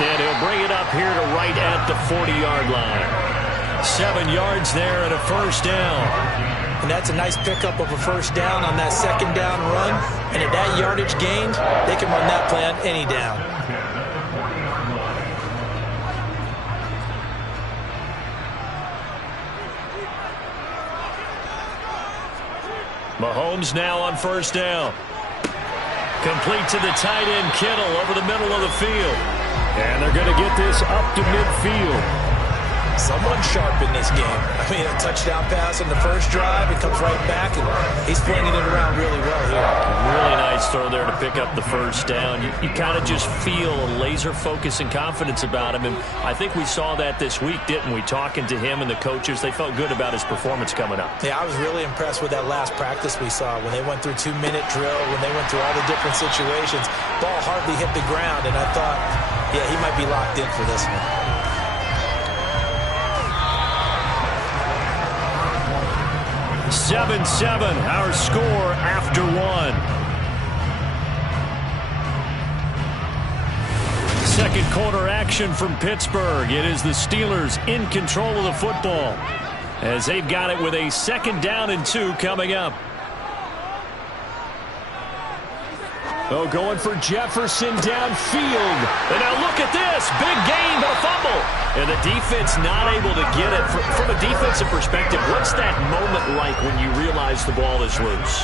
And he'll bring it up here to right at the 40-yard line. 7 yards there and a first down. And that's a nice pickup of a first down on that second down run. And at that yardage gained, they can run that play on any down. Mahomes now on first down. Complete to the tight end, Kittle, over the middle of the field. And they're going to get this up to midfield. Someone sharp in this game. I mean, a touchdown pass on the first drive. It comes right back, and he's flinging it around really well here. Really nice throw there to pick up the first down. You kind of just feel a laser focus and confidence about him, and I think we saw that this week, didn't we? Talking to him and the coaches, they felt good about his performance coming up. Yeah, I was really impressed with that last practice we saw when they went through 2-minute drill, when they went through all the different situations. Ball hardly hit the ground, and I thought, yeah, he might be locked in for this one. 7-7, our score after 1. Second quarter action from Pittsburgh. It is the Steelers in control of the football as they've got it with a 2nd down and 2 coming up. Oh, going for Jefferson downfield. And now look at this. Big gain, but a fumble. And the defense not able to get it. From a defensive perspective, what's that moment like when you realize the ball is loose?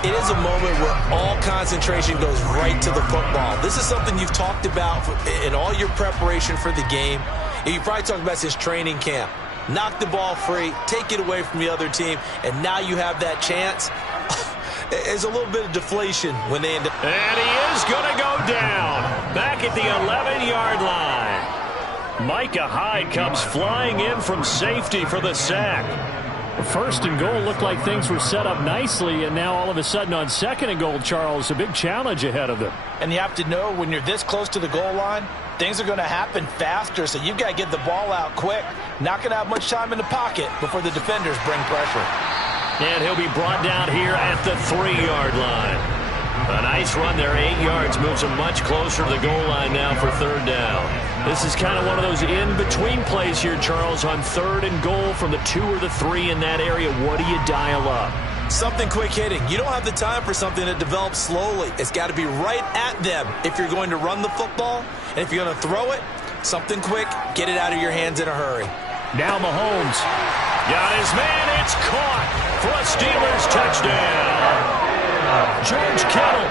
It is a moment where all concentration goes right to the football. This is something you've talked about in all your preparation for the game. You probably talked about since training camp. Knock the ball free, take it away from the other team, and now you have that chance. There's a little bit of deflation when they end up. And he is going to go down. Back at the 11-yard line. Micah Hyde comes flying in from safety for the sack. First and goal looked like things were set up nicely, and now all of a sudden on second and goal, Charles, a big challenge ahead of them. And you have to know when you're this close to the goal line, things are going to happen faster, so you've got to get the ball out quick. Not going to have much time in the pocket before the defenders bring pressure. And he'll be brought down here at the 3-yard line. A nice run there, 8 yards, moves him much closer to the goal line now for third down. This is kind of one of those in-between plays here, Charles, on third and goal from the 2 or the 3 in that area. What do you dial up? Something quick hitting. You don't have the time for something that develops slowly. It's got to be right at them if you're going to run the football. And if you're going to throw it, something quick, get it out of your hands in a hurry. Now Mahomes got his man. It's caught for a Steelers touchdown. George Kittle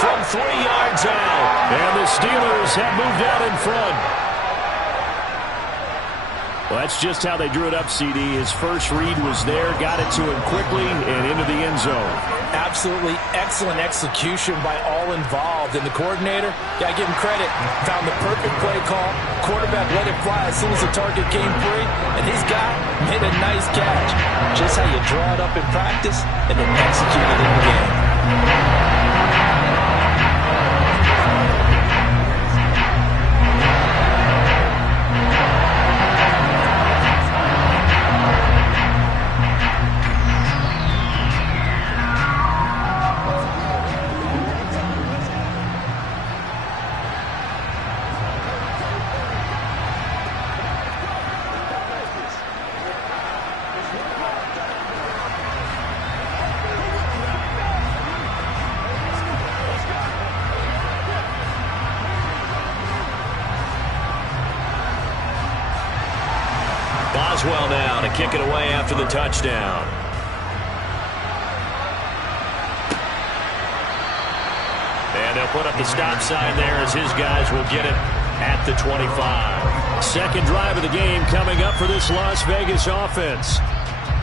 from 3 yards out. And the Steelers have moved out in front. Well, that's just how they drew it up, CD. His first read was there, got it to him quickly, and into the end zone. Absolutely excellent execution by all involved. And the coordinator, got to give him credit, found the perfect play call. Quarterback let it fly as soon as the target came free. And his guy made a nice catch. Just how you draw it up in practice and then execute it in the game. Boswell now to kick it away after the touchdown. And they'll put up the stop sign there as his guys will get it at the 25. Second drive of the game coming up for this Las Vegas offense.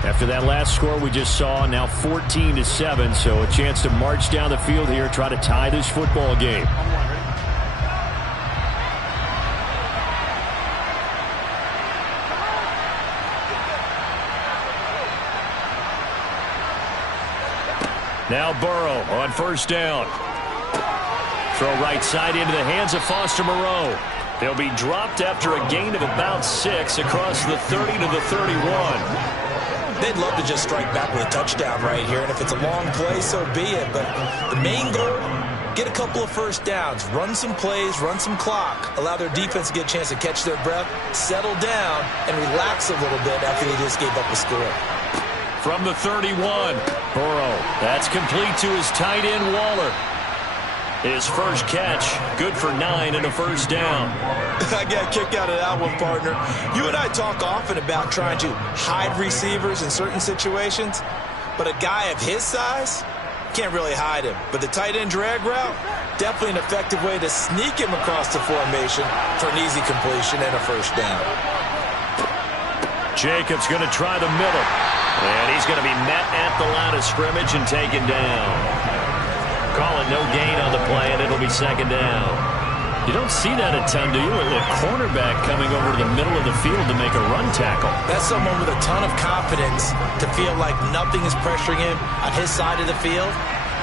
After that last score we just saw, now 14-7, so a chance to march down the field here, try to tie this football game. Now Burrow on first down. Throw right side into the hands of Foster Moreau. They'll be dropped after a gain of about 6 across the 30 to the 31. They'd love to just strike back with a touchdown right here, and if it's a long play, so be it. But the main goal, get a couple of first downs, run some plays, run some clock, allow their defense to get a chance to catch their breath, settle down, and relax a little bit after they just gave up a score. From the 31, Burrow. That's complete to his tight end, Waller. His first catch, good for 9 and a first down. I got a kick out of that one, partner. You and I talk often about trying to hide receivers in certain situations, but a guy of his size can't really hide him. But the tight end drag route, definitely an effective way to sneak him across the formation for an easy completion and a first down. Jacobs going to try the middle. And he's going to be met at the line of scrimmage and taken down. Call it no gain on the play, and it'll be second down. You don't see that a ton, do you? A cornerback coming over to the middle of the field to make a run tackle. That's someone with a ton of confidence to feel like nothing is pressuring him on his side of the field.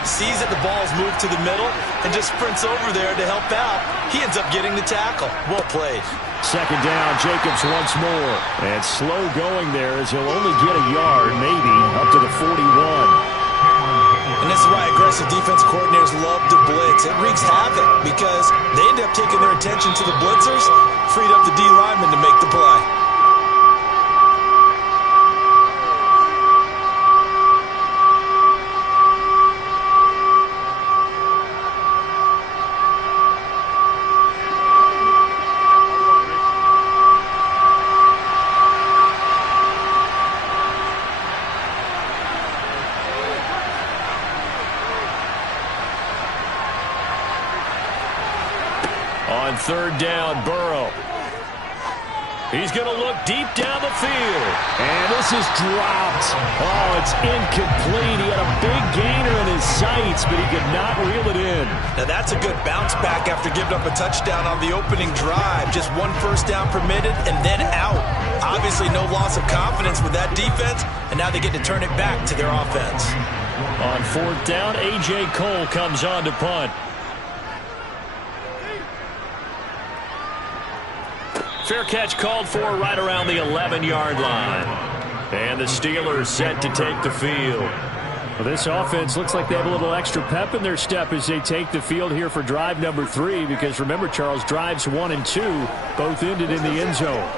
Sees that the ball's moved to the middle and just sprints over there to help out. He ends up getting the tackle. Well played. Second down, Jacobs once more. And slow going there as he'll only get a yard, maybe, up to the 41. And this is why aggressive defense coordinators love to blitz. It wreaks havoc because they end up taking their attention to the blitzers, freed up the D lineman to make the play. third down, Burrow. He's going to look deep down the field. And this is dropped. Oh, it's incomplete. He had a big gainer in his sights, but he could not reel it in. Now that's a good bounce back after giving up a touchdown on the opening drive. Just one first down permitted and then out. Obviously no loss of confidence with that defense, and now they get to turn it back to their offense. On fourth down, A.J. Cole comes on to punt. Fair catch called for right around the 11-yard line. And the Steelers set to take the field. Well, this offense looks like they have a little extra pep in their step as they take the field here for drive number 3. Because remember, Charles, drives 1 and 2 both ended in the end zone.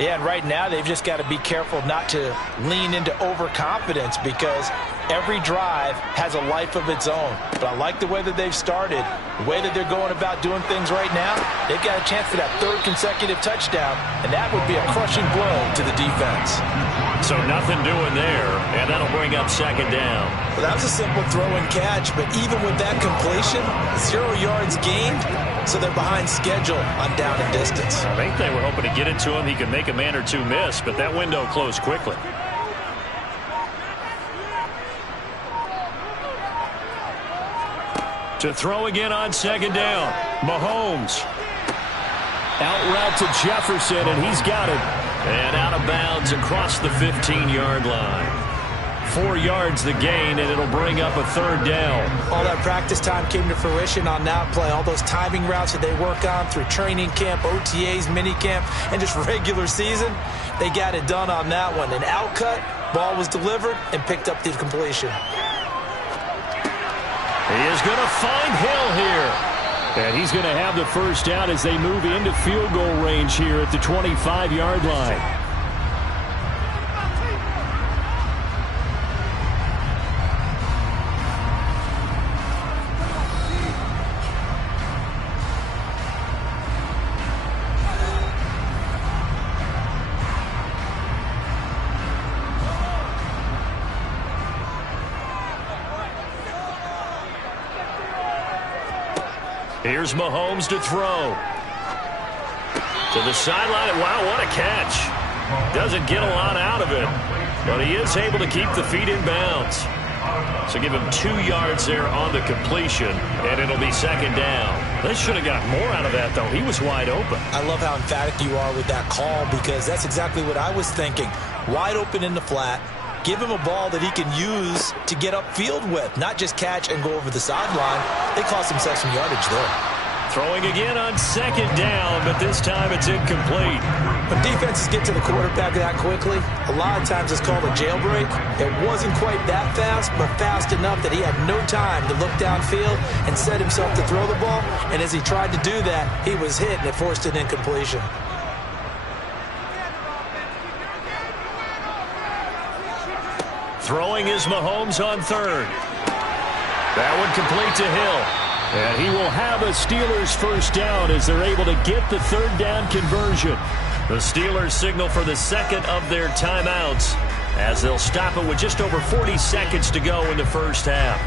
Yeah, and right now they've just got to be careful not to lean into overconfidence because every drive has a life of its own. But I like the way that they've started, the way that they're going about doing things right now. They've got a chance for that third consecutive touchdown, and that would be a crushing blow to the defense. So nothing doing there, and that'll bring up second down. Well, that was a simple throw and catch, but even with that completion, 0 yards gained, so they're behind schedule on down and distance. I think they were hoping to get it to him. He could make a man or two miss, but that window closed quickly. To throw again on second down, Mahomes. Out route to Jefferson, and he's got it. And out of bounds across the 15-yard line. 4 yards the gain, and it'll bring up a third down. All that practice time came to fruition on that play. All those timing routes that they work on through training camp, OTAs, minicamp, and just regular season, they got it done on that one. An outcut, ball was delivered, and picked up the completion. He is going to find Hill here. And he's going to have the first down as they move into field goal range here at the 25-yard line. Here's Mahomes to throw. To the sideline. Wow, what a catch. Doesn't get a lot out of it, but he is able to keep the feet in bounds. So give him 2 yards there on the completion, and it'll be second down. They should have got more out of that, though. He was wide open. I love how emphatic you are with that call because that's exactly what I was thinking. Wide open in the flat. Give him a ball that he can use to get upfield with, not just catch and go over the sideline. They cost themselves some yardage there. Throwing again on second down, but this time it's incomplete. When defenses get to the quarterback that quickly, a lot of times it's called a jailbreak. It wasn't quite that fast, but fast enough that he had no time to look downfield and set himself to throw the ball. And as he tried to do that, he was hit and it forced an incompletion. Throwing is Mahomes on third. That one complete to Hill. And he will have a Steelers first down as they're able to get the third down conversion. The Steelers signal for the second of their timeouts as they'll stop it with just over 40 seconds to go in the first half.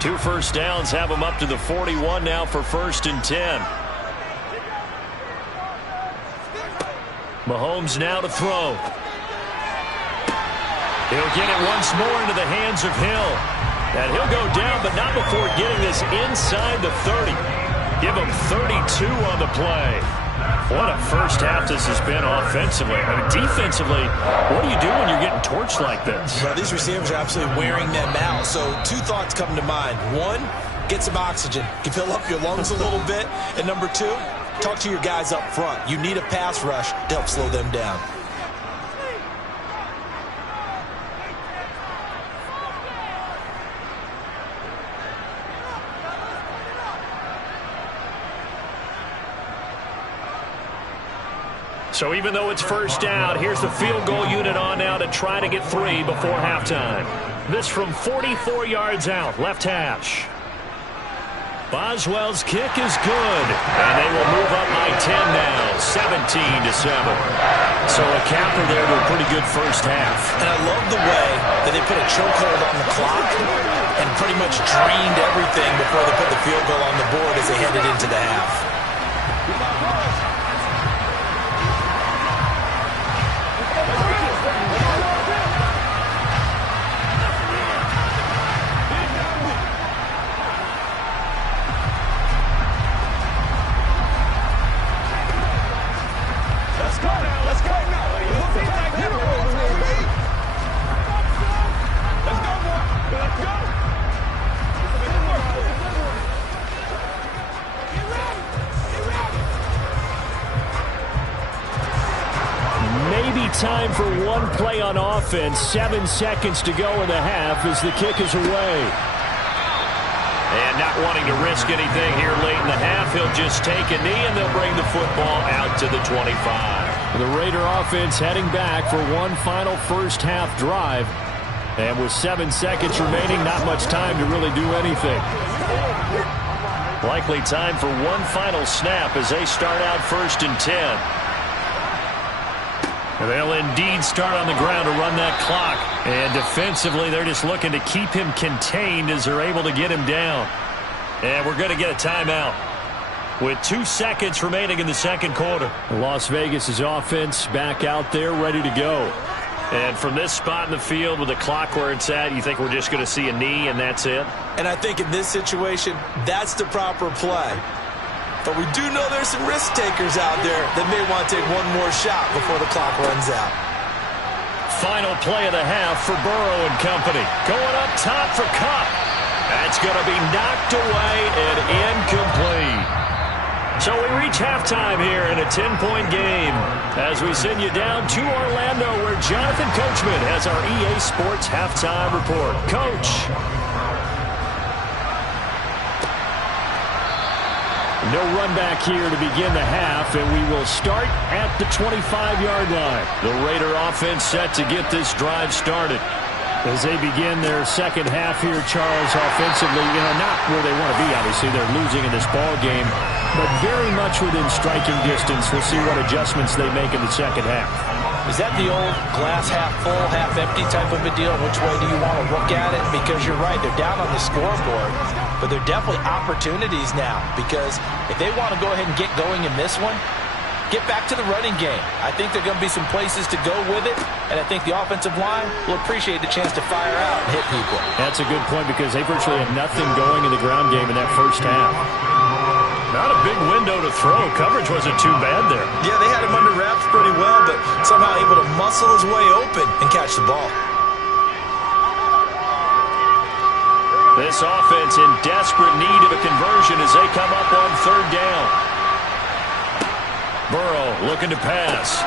Two first downs have them up to the 41 now for 1st and 10. Mahomes now to throw. He'll get it once more into the hands of Hill. And he'll go down, but not before getting this inside the 30. Give him 32 on the play. What a first half this has been offensively. I mean, defensively, what do you do when you're getting torched like this? Well, these receivers are absolutely wearing them out. So 2 thoughts come to mind. 1, get some oxygen. You fill up your lungs a little bit. And number 2, talk to your guys up front. You need a pass rush to help slow them down. So even though it's first down, here's the field goal unit on now to try to get 3 before halftime. This from 44 yards out, left hash. Boswell's kick is good, and they will move up by 10 now, 17-7. So a capper there to a pretty good first half. And I love the way that they put a chokehold on the clock and pretty much drained everything before they put the field goal on the board as they headed into the half. Time for one play on offense. 7 seconds to go in the half as the kick is away. And not wanting to risk anything here late in the half, he'll just take a knee and they'll bring the football out to the 25. The Raider offense heading back for one final first half drive. And with 7 seconds remaining, not much time to really do anything. Likely time for one final snap as they start out 1st and 10. They'll indeed start on the ground to run that clock. And defensively, they're just looking to keep him contained as they're able to get him down. And we're going to get a timeout with 2 seconds remaining in the second quarter. Las Vegas' offense back out there ready to go. And from this spot in the field with the clock where it's at, you think we're just going to see a knee and that's it? And I think in this situation, that's the proper play. But we do know there's some risk takers out there that may want to take one more shot before the clock runs out. Final play of the half for Burrow and company. Going up top for Kupp. That's going to be knocked away and incomplete. So we reach halftime here in a 10-point game as we send you down to Orlando where Jonathan Coachman has our EA Sports halftime report. Coach. No run back here to begin the half, and we will start at the 25-yard line. The Raider offense set to get this drive started. As they begin their second half here, Charles, offensively, not where they want to be, obviously. They're losing in this ball game, but very much within striking distance. We'll see what adjustments they make in the second half. Is that the old glass half full, half empty type of a deal? Which way do you want to look at it? Because you're right, they're down on the scoreboard, but they're definitely opportunities now because if they want to go ahead and get going in this one, get back to the running game. I think there are going to be some places to go with it, and I think the offensive line will appreciate the chance to fire out and hit people. That's a good point because they virtually had nothing going in the ground game in that first half. Not a big window to throw. Coverage wasn't too bad there. Yeah, they had him under wraps pretty well, but somehow able to muscle his way open and catch the ball. This offense in desperate need of a conversion as they come up on 3rd down. Burrow looking to pass.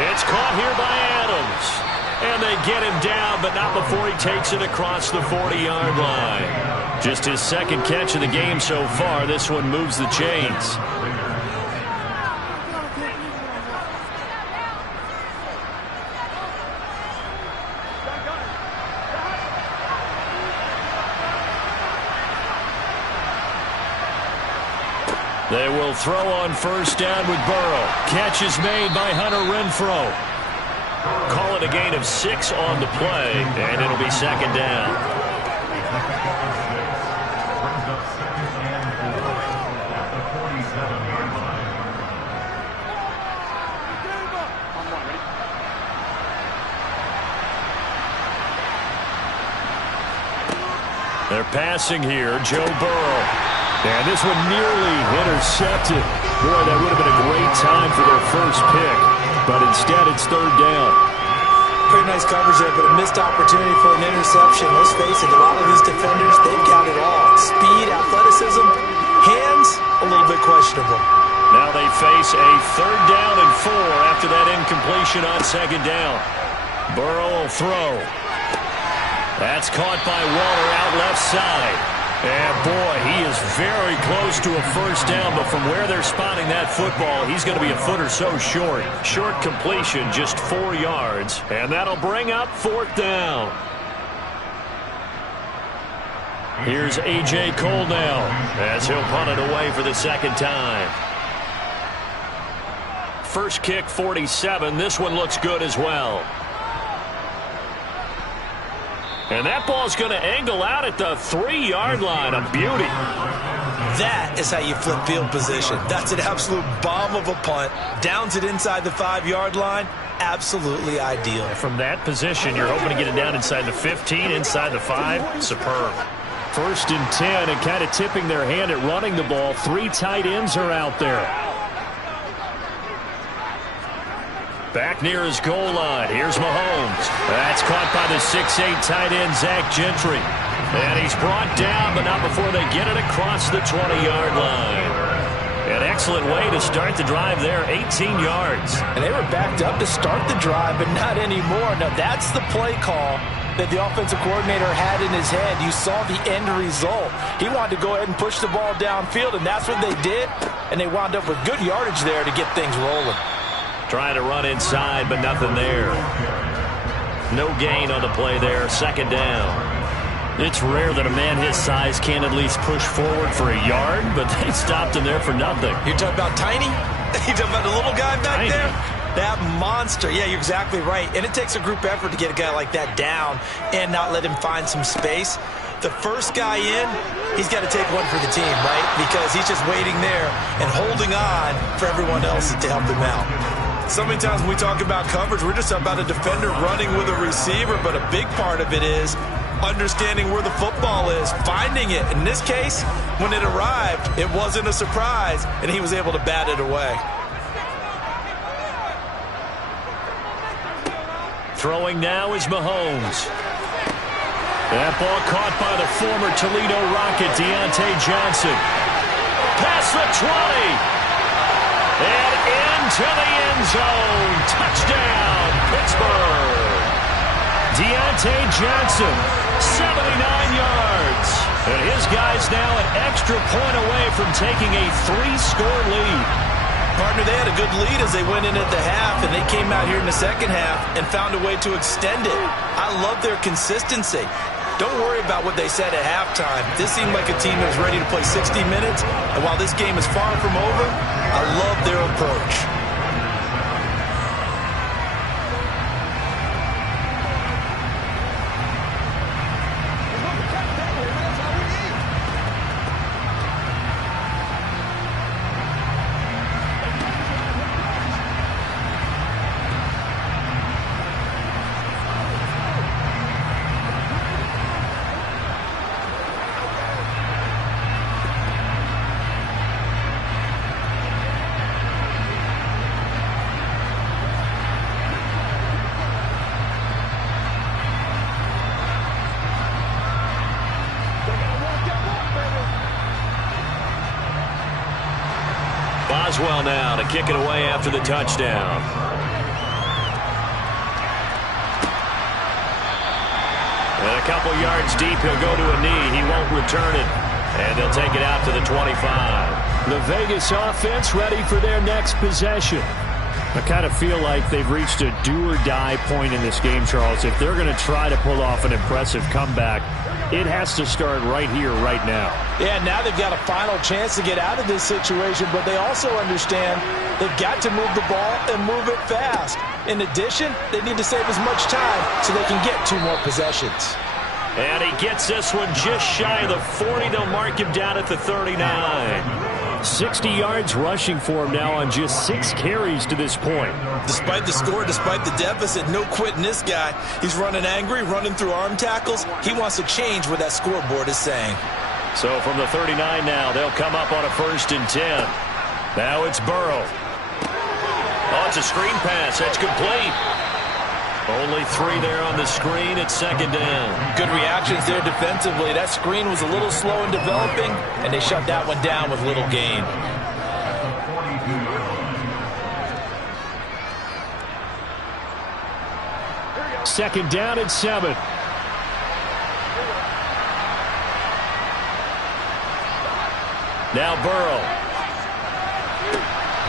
It's caught here by Adams. And they get him down, but not before he takes it across the 40-yard line. Just his second catch of the game so far. This one moves the chains. They will throw on 1st down with Burrow. Catch is made by Hunter Renfrow. Call it a gain of 6 on the play, and it'll be 2nd down. They're passing here, Joe Burrow. And this one nearly intercepted. Boy, that would have been a great time for their first pick. But instead, it's 3rd down. Pretty nice coverage there, but a missed opportunity for an interception. Let's face it, a lot of these defenders, they've got it all. Speed, athleticism, hands, a little bit questionable. Now they face a 3rd down and 4 after that incompletion on 2nd down. Burrow will throw. That's caught by Waller out left side. And boy, he is very close to a 1st down, but from where they're spotting that football, he's going to be a foot or so short. Short completion, just 4 yards, and that'll bring up 4th down. Here's A.J. Cole now as he'll punt it away for the 2nd time. first kick 47. This one looks good as well. And that ball's going to angle out at the 3-yard line. A beauty. That is how you flip field position. That's an absolute bomb of a punt. Downs it inside the 5-yard line. Absolutely ideal. From that position, you're hoping to get it down inside the 15, inside the 5. Superb. 1st and 10, and kind of tipping their hand at running the ball. 3 tight ends are out there. Back near his goal line. Here's Mahomes. That's caught by the 6'8 tight end, Zach Gentry. And he's brought down, but not before they get it across the 20-yard line. An excellent way to start the drive there, 18 yards. And they were backed up to start the drive, but not anymore. Now, that's the play call that the offensive coordinator had in his head. You saw the end result. He wanted to go ahead and push the ball downfield, and that's what they did. And they wound up with good yardage there to get things rolling. Trying to run inside, but nothing there. No gain on the play there. 2nd down. It's rare that a man his size can't at least push forward for a yard, but they stopped him there for nothing. You're talking about tiny? You're talking about the little guy back Tiny. there? That monster. Yeah, you're exactly right. And it takes a group effort to get a guy like that down and not let him find some space. The first guy in, he's got to take one for the team, right? Because he's just waiting there and holding on for everyone else to help him out. So many times when we talk about coverage, we're just talking about a defender running with a receiver, but a big part of it is understanding where the football is, finding it. In this case, when it arrived, it wasn't a surprise, and he was able to bat it away. Throwing now is Mahomes. That ball caught by the former Toledo Rocket, Deontay Johnson. Past the 20. And into the end zone. Touchdown, Pittsburgh. Deontay Johnson, 79 yards. And his guy's now an extra point away from taking a 3-score lead. Partner, they had a good lead as they went in at the half, and they came out here in the second half and found a way to extend it. I love their consistency. Don't worry about what they said at halftime. This seemed like a team that was ready to play 60 minutes, and while this game is far from over, I love their approach. Boswell now to kick it away after the touchdown. And a couple yards deep, he'll go to a knee. He won't return it. And they'll take it out to the 25. The Vegas offense ready for their next possession. I kind of feel like they've reached a do-or-die point in this game, Charles. If they're going to try to pull off an impressive comeback, it has to start right here, right now. Yeah, now they've got a final chance to get out of this situation, but they also understand they've got to move the ball and move it fast. In addition, they need to save as much time so they can get 2 more possessions. And he gets this one just shy of the 40. They'll mark him down at the 39. 60 yards rushing for him now on just 6 carries to this point. Despite the score, despite the deficit, no quitting this guy. He's running angry, running through arm tackles. He wants to change what that scoreboard is saying. So from the 39 now, they'll come up on a 1st and 10. Now it's Burrow. Oh, it's a screen pass. That's complete. Only 3 there on the screen. It's 2nd down. Good reactions there defensively. That screen was a little slow in developing, and they shut that one down with little gain. Second down and 7. Now Burrow.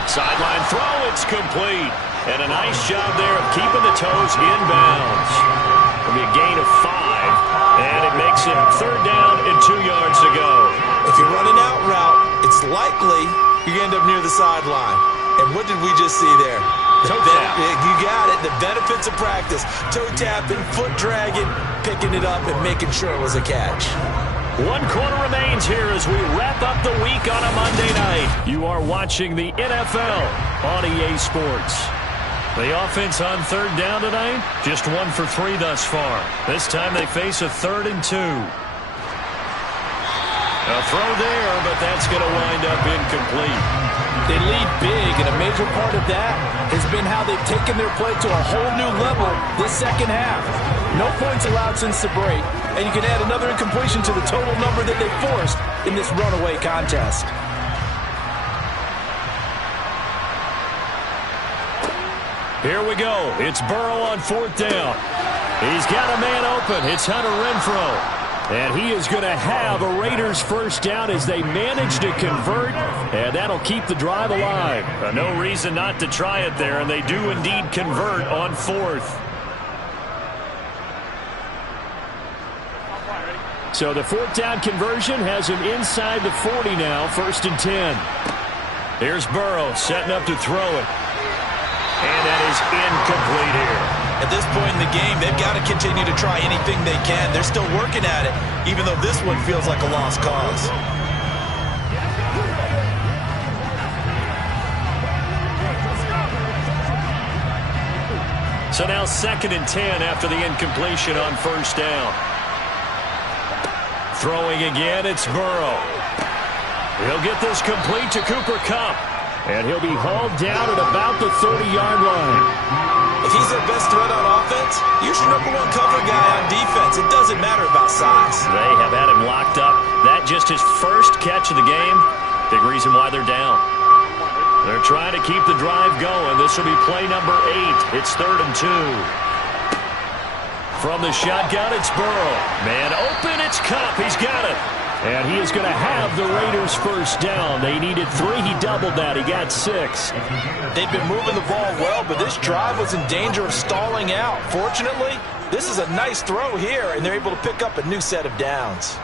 Sideline throw. It's complete. And a nice job there of keeping the toes inbounds. It'll be a gain of 5. And it makes it 3rd down and 2 yards to go. If you're running out route, it's likely you're going to end up near the sideline. And what did we just see there? Toe tap. You got it. The benefits of practice. Toe tapping, foot dragging, picking it up, and making sure it was a catch. 1 quarter remains here as we wrap up the week on a Monday night. You are watching the NFL on EA Sports. The offense on 3rd down tonight, just 1 for 3 thus far. This time they face a 3rd and 2. A throw there, but that's going to wind up incomplete. They lead big, and a major part of that has been how they've taken their play to a whole new level this second half. No points allowed since the break, and you can add another incompletion to the total number that they forced in this runaway contest. Here we go. It's Burrow on 4th down. He's got a man open. It's Hunter Renfrow. And he is going to have a Raiders first down as they manage to convert, and that'll keep the drive alive. No reason not to try it there, and they do indeed convert on 4th. So the 4th down conversion has him inside the 40 now, 1st and 10. Here's Burrow setting up to throw it. And that is incomplete here. At this point in the game, they've got to continue to try anything they can. They're still working at it, even though this one feels like a lost cause. So now 2nd and 10 after the incompletion on 1st down. Throwing again, it's Burrow. He'll get this complete to Cooper Kupp. And he'll be hauled down at about the 30-yard line. If he's their best threat on offense, use your #1 cover guy on defense. It doesn't matter about size. They have had him locked up. That just his first catch of the game. Big reason why they're down. They're trying to keep the drive going. This will be play number 8. It's 3rd and 2. From the shotgun, it's Burrow. Man open, it's Kupp. He's got it. And he is going to have the Raiders first down. They needed 3. He doubled that. He got 6. They've been moving the ball well, but this drive was in danger of stalling out. Fortunately, this is a nice throw here, and they're able to pick up a new set of downs.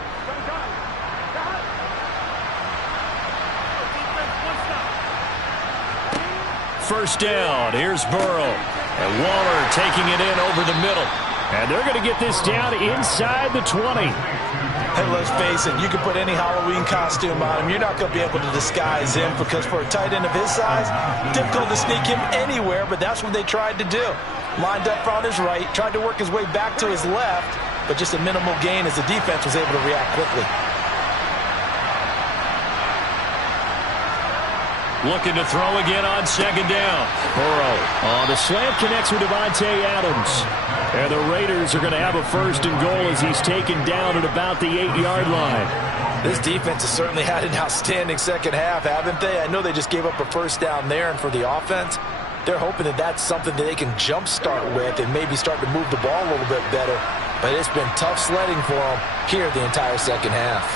First down. Here's Burrow. And Waller taking it in over the middle. And they're going to get this down inside the 20. And let's face it, you can put any Halloween costume on him. You're not going to be able to disguise him because for a tight end of his size, difficult to sneak him anywhere, but that's what they tried to do. Lined up on his right, tried to work his way back to his left, but just a minimal gain as the defense was able to react quickly. Looking to throw again on 2nd down. Burrow on the slant connects with Davante Adams. And the Raiders are going to have a 1st and goal as he's taken down at about the 8-yard line. This defense has certainly had an outstanding second half, haven't they? I know they just gave up a first down there, and for the offense, they're hoping that that's something that they can jumpstart with and maybe start to move the ball a little bit better. But it's been tough sledding for them here the entire second half.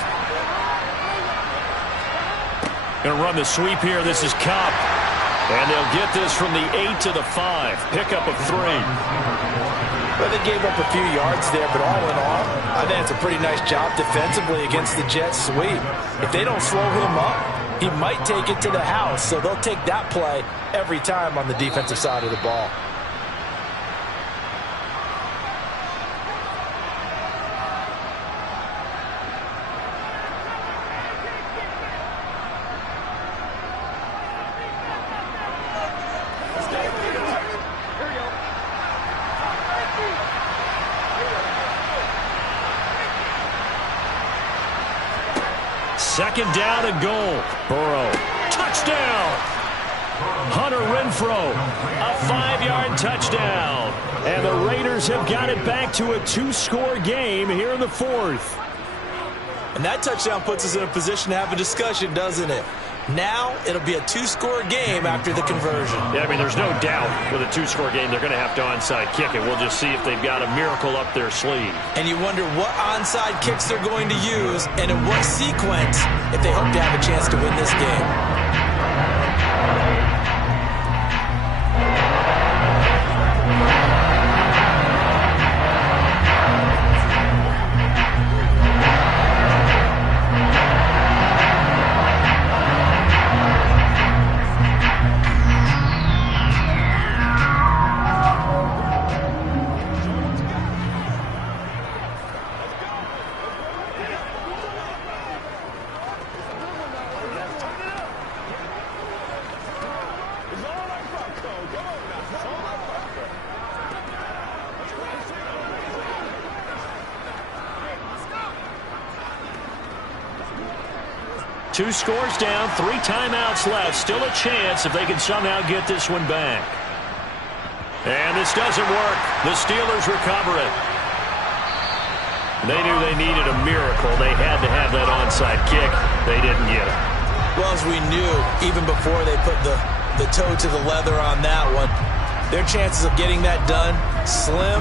Going to run the sweep here. This is Kupp. And they'll get this from the 8 to the 5. Pickup of 3. Well, they gave up a few yards there, but all in all, I think it's a pretty nice job defensively against the Jets sweep. If they don't slow him up, he might take it to the house, so they'll take that play every time on the defensive side of the ball. Second down and goal. Burrow. Touchdown. Hunter Renfrow. A 5-yard touchdown. And the Raiders have got it back to a 2-score game here in the 4th. And that touchdown puts us in a position to have a discussion, doesn't it? Now it'll be a 2-score game after the conversion. Yeah, I mean, there's no doubt with a 2-score game they're going to have to onside kick it. We'll just see if they've got a miracle up their sleeve. And you wonder what onside kicks they're going to use and in what sequence if they hope to have a chance to win this game. 2 scores down, 3 timeouts left. Still a chance if they can somehow get this one back. And this doesn't work. The Steelers recover it. They knew they needed a miracle. They had to have that onside kick. They didn't get it. Well, as we knew, even before they put the toe to the leather on that one, their chances of getting that done, slim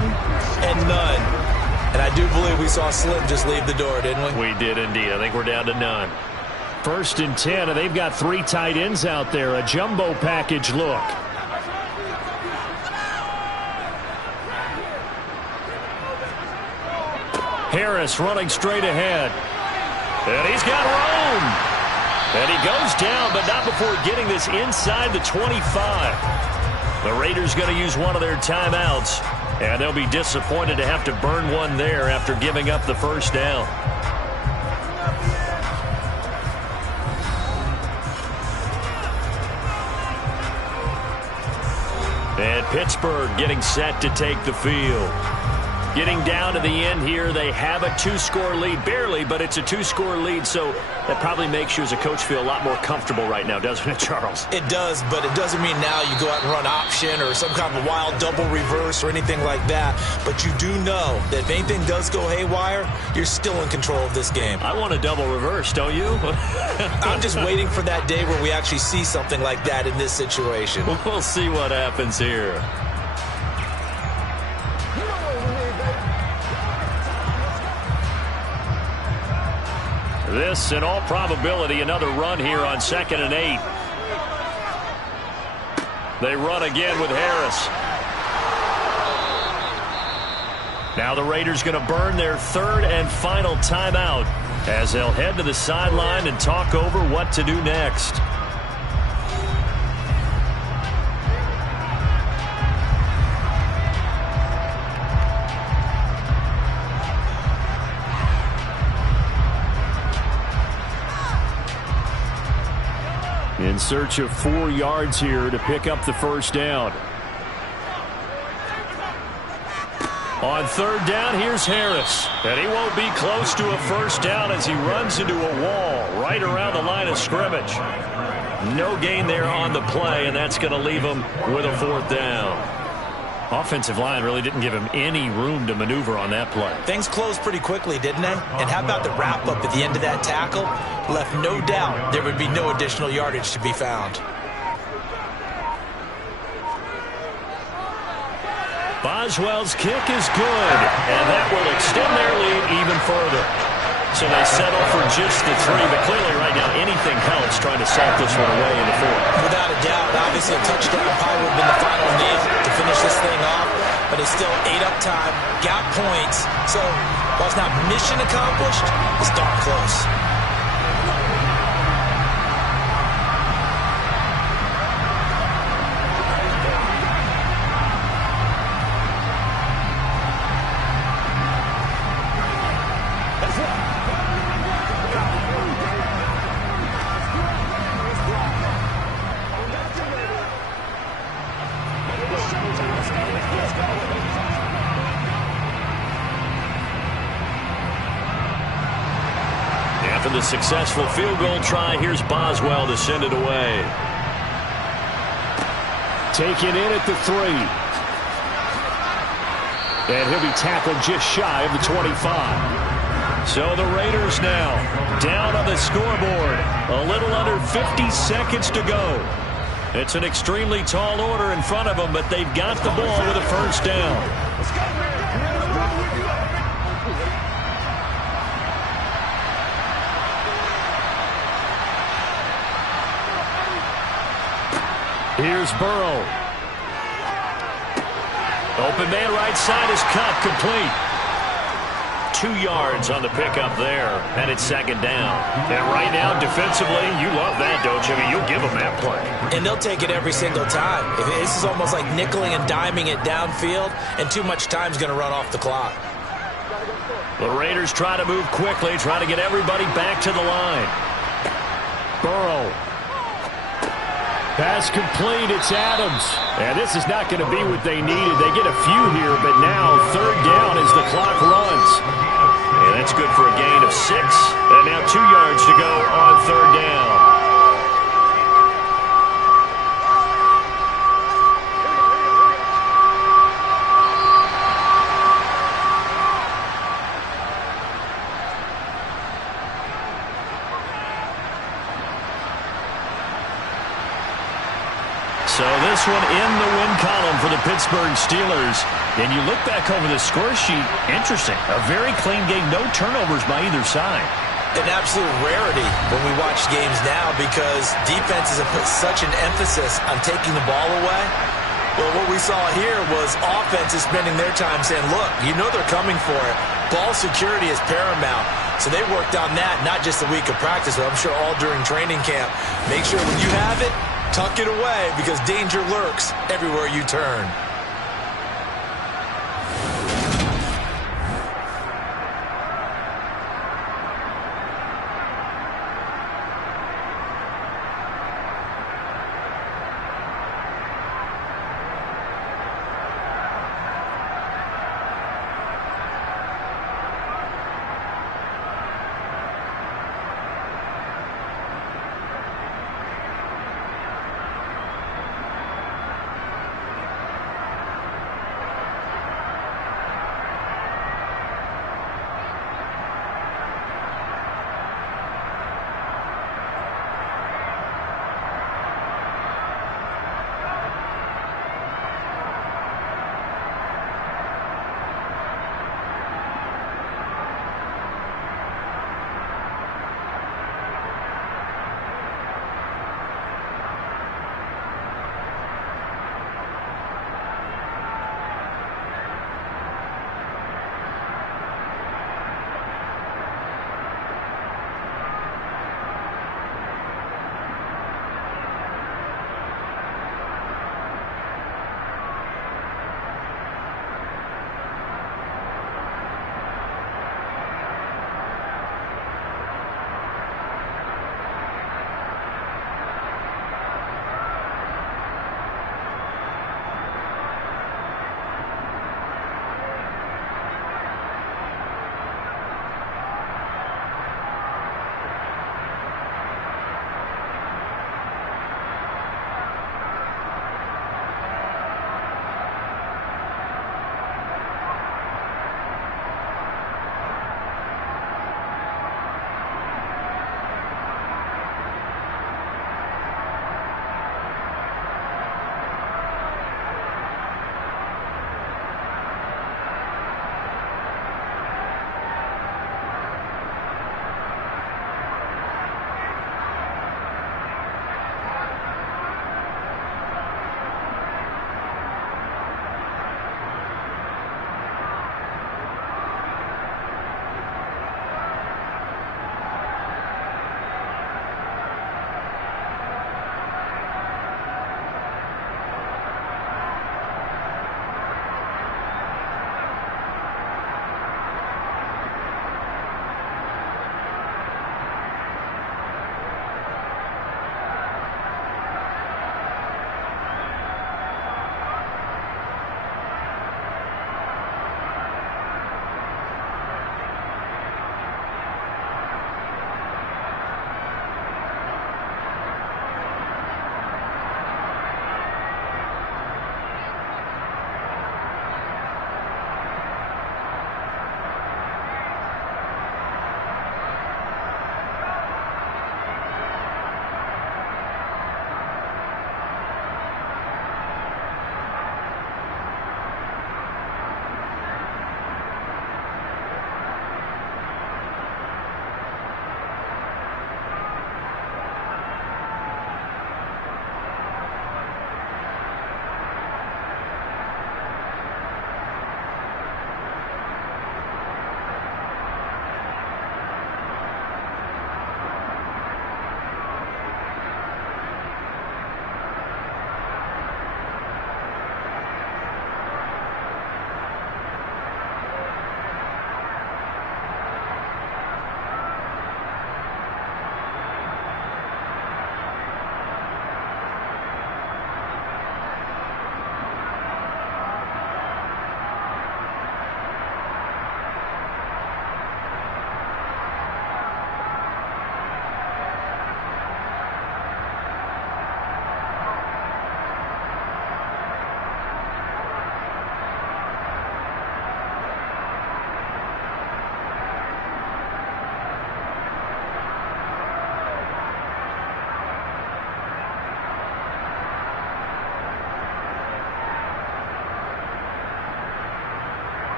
and none. And I do believe we saw Slim just leave the door, didn't we? We did indeed. I think we're down to none. 1st and 10, and they've got 3 tight ends out there. A jumbo package look. Harris running straight ahead. And he's got room. And he goes down, but not before getting this inside the 25. The Raiders going to use one of their timeouts. And they'll be disappointed to have to burn one there after giving up the 1st down. And Pittsburgh getting set to take the field. Getting down to the end here, they have a 2-score lead. Barely, but it's a 2-score lead, so that probably makes you as a coach feel a lot more comfortable right now, doesn't it, Charles? It does, but it doesn't mean now you go out and run option or some kind of wild double reverse or anything like that. But you do know that if anything does go haywire, you're still in control of this game. I want a double reverse, don't you? I'm just waiting for that day where we actually see something like that in this situation. We'll see what happens here. This, in all probability, another run here on 2nd and 8. They run again with Harris. Now the Raiders going to burn their 3rd and final timeout as they'll head to the sideline and talk over what to do next. In search of 4 yards here to pick up the 1st down. On 3rd down, here's Harris. And he won't be close to a 1st down as he runs into a wall right around the line of scrimmage. No gain there on the play, and that's going to leave him with a 4th down. Offensive line really didn't give him any room to maneuver on that play. Things closed pretty quickly, didn't they? And how about the wrap-up at the end of that tackle? Left no doubt there would be no additional yardage to be found. Boswell's kick is good, and that will extend their lead even further. So they settle for just the 3, but clearly right now anything helps trying to sock this one away in the 4th. Without a doubt, obviously a touchdown probably would have been the final need to finish this thing off, but it's still 8 up time, got points, so while it's not mission accomplished, it's darn close. After the successful field goal try, here's Boswell to send it away. Taken in at the 3. And he'll be tackled just shy of the 25. So the Raiders now down on the scoreboard. A little under 50 seconds to go. It's an extremely tall order in front of them, but they've got the ball with a 1st down. Here's Burrow. Open man right side is cut, complete. 2 yards on the pickup there, and it's 2nd down. And right now, defensively, you love that, don't you? I mean, you'll give them that play. And they'll take it every single time. This is almost like nickeling and diming it downfield, and too much time's going to run off the clock. The Raiders try to move quickly, try to get everybody back to the line. Burrow. Pass complete, it's Adams. And this is not going to be what they needed. They get a few here, but now 3rd down as the clock runs. And that's good for a gain of 6. And now 2 yards to go on 3rd down. So this one in the win column for the Pittsburgh Steelers. And you look back over the score sheet, interesting. A very clean game, no turnovers by either side. An absolute rarity when we watch games now because defenses have put such an emphasis on taking the ball away. Well, what we saw here was offenses spending their time saying, look, you know they're coming for it. Ball security is paramount. So they worked on that, not just a week of practice, but I'm sure all during training camp. Make sure when you have it, tuck it away because danger lurks everywhere you turn.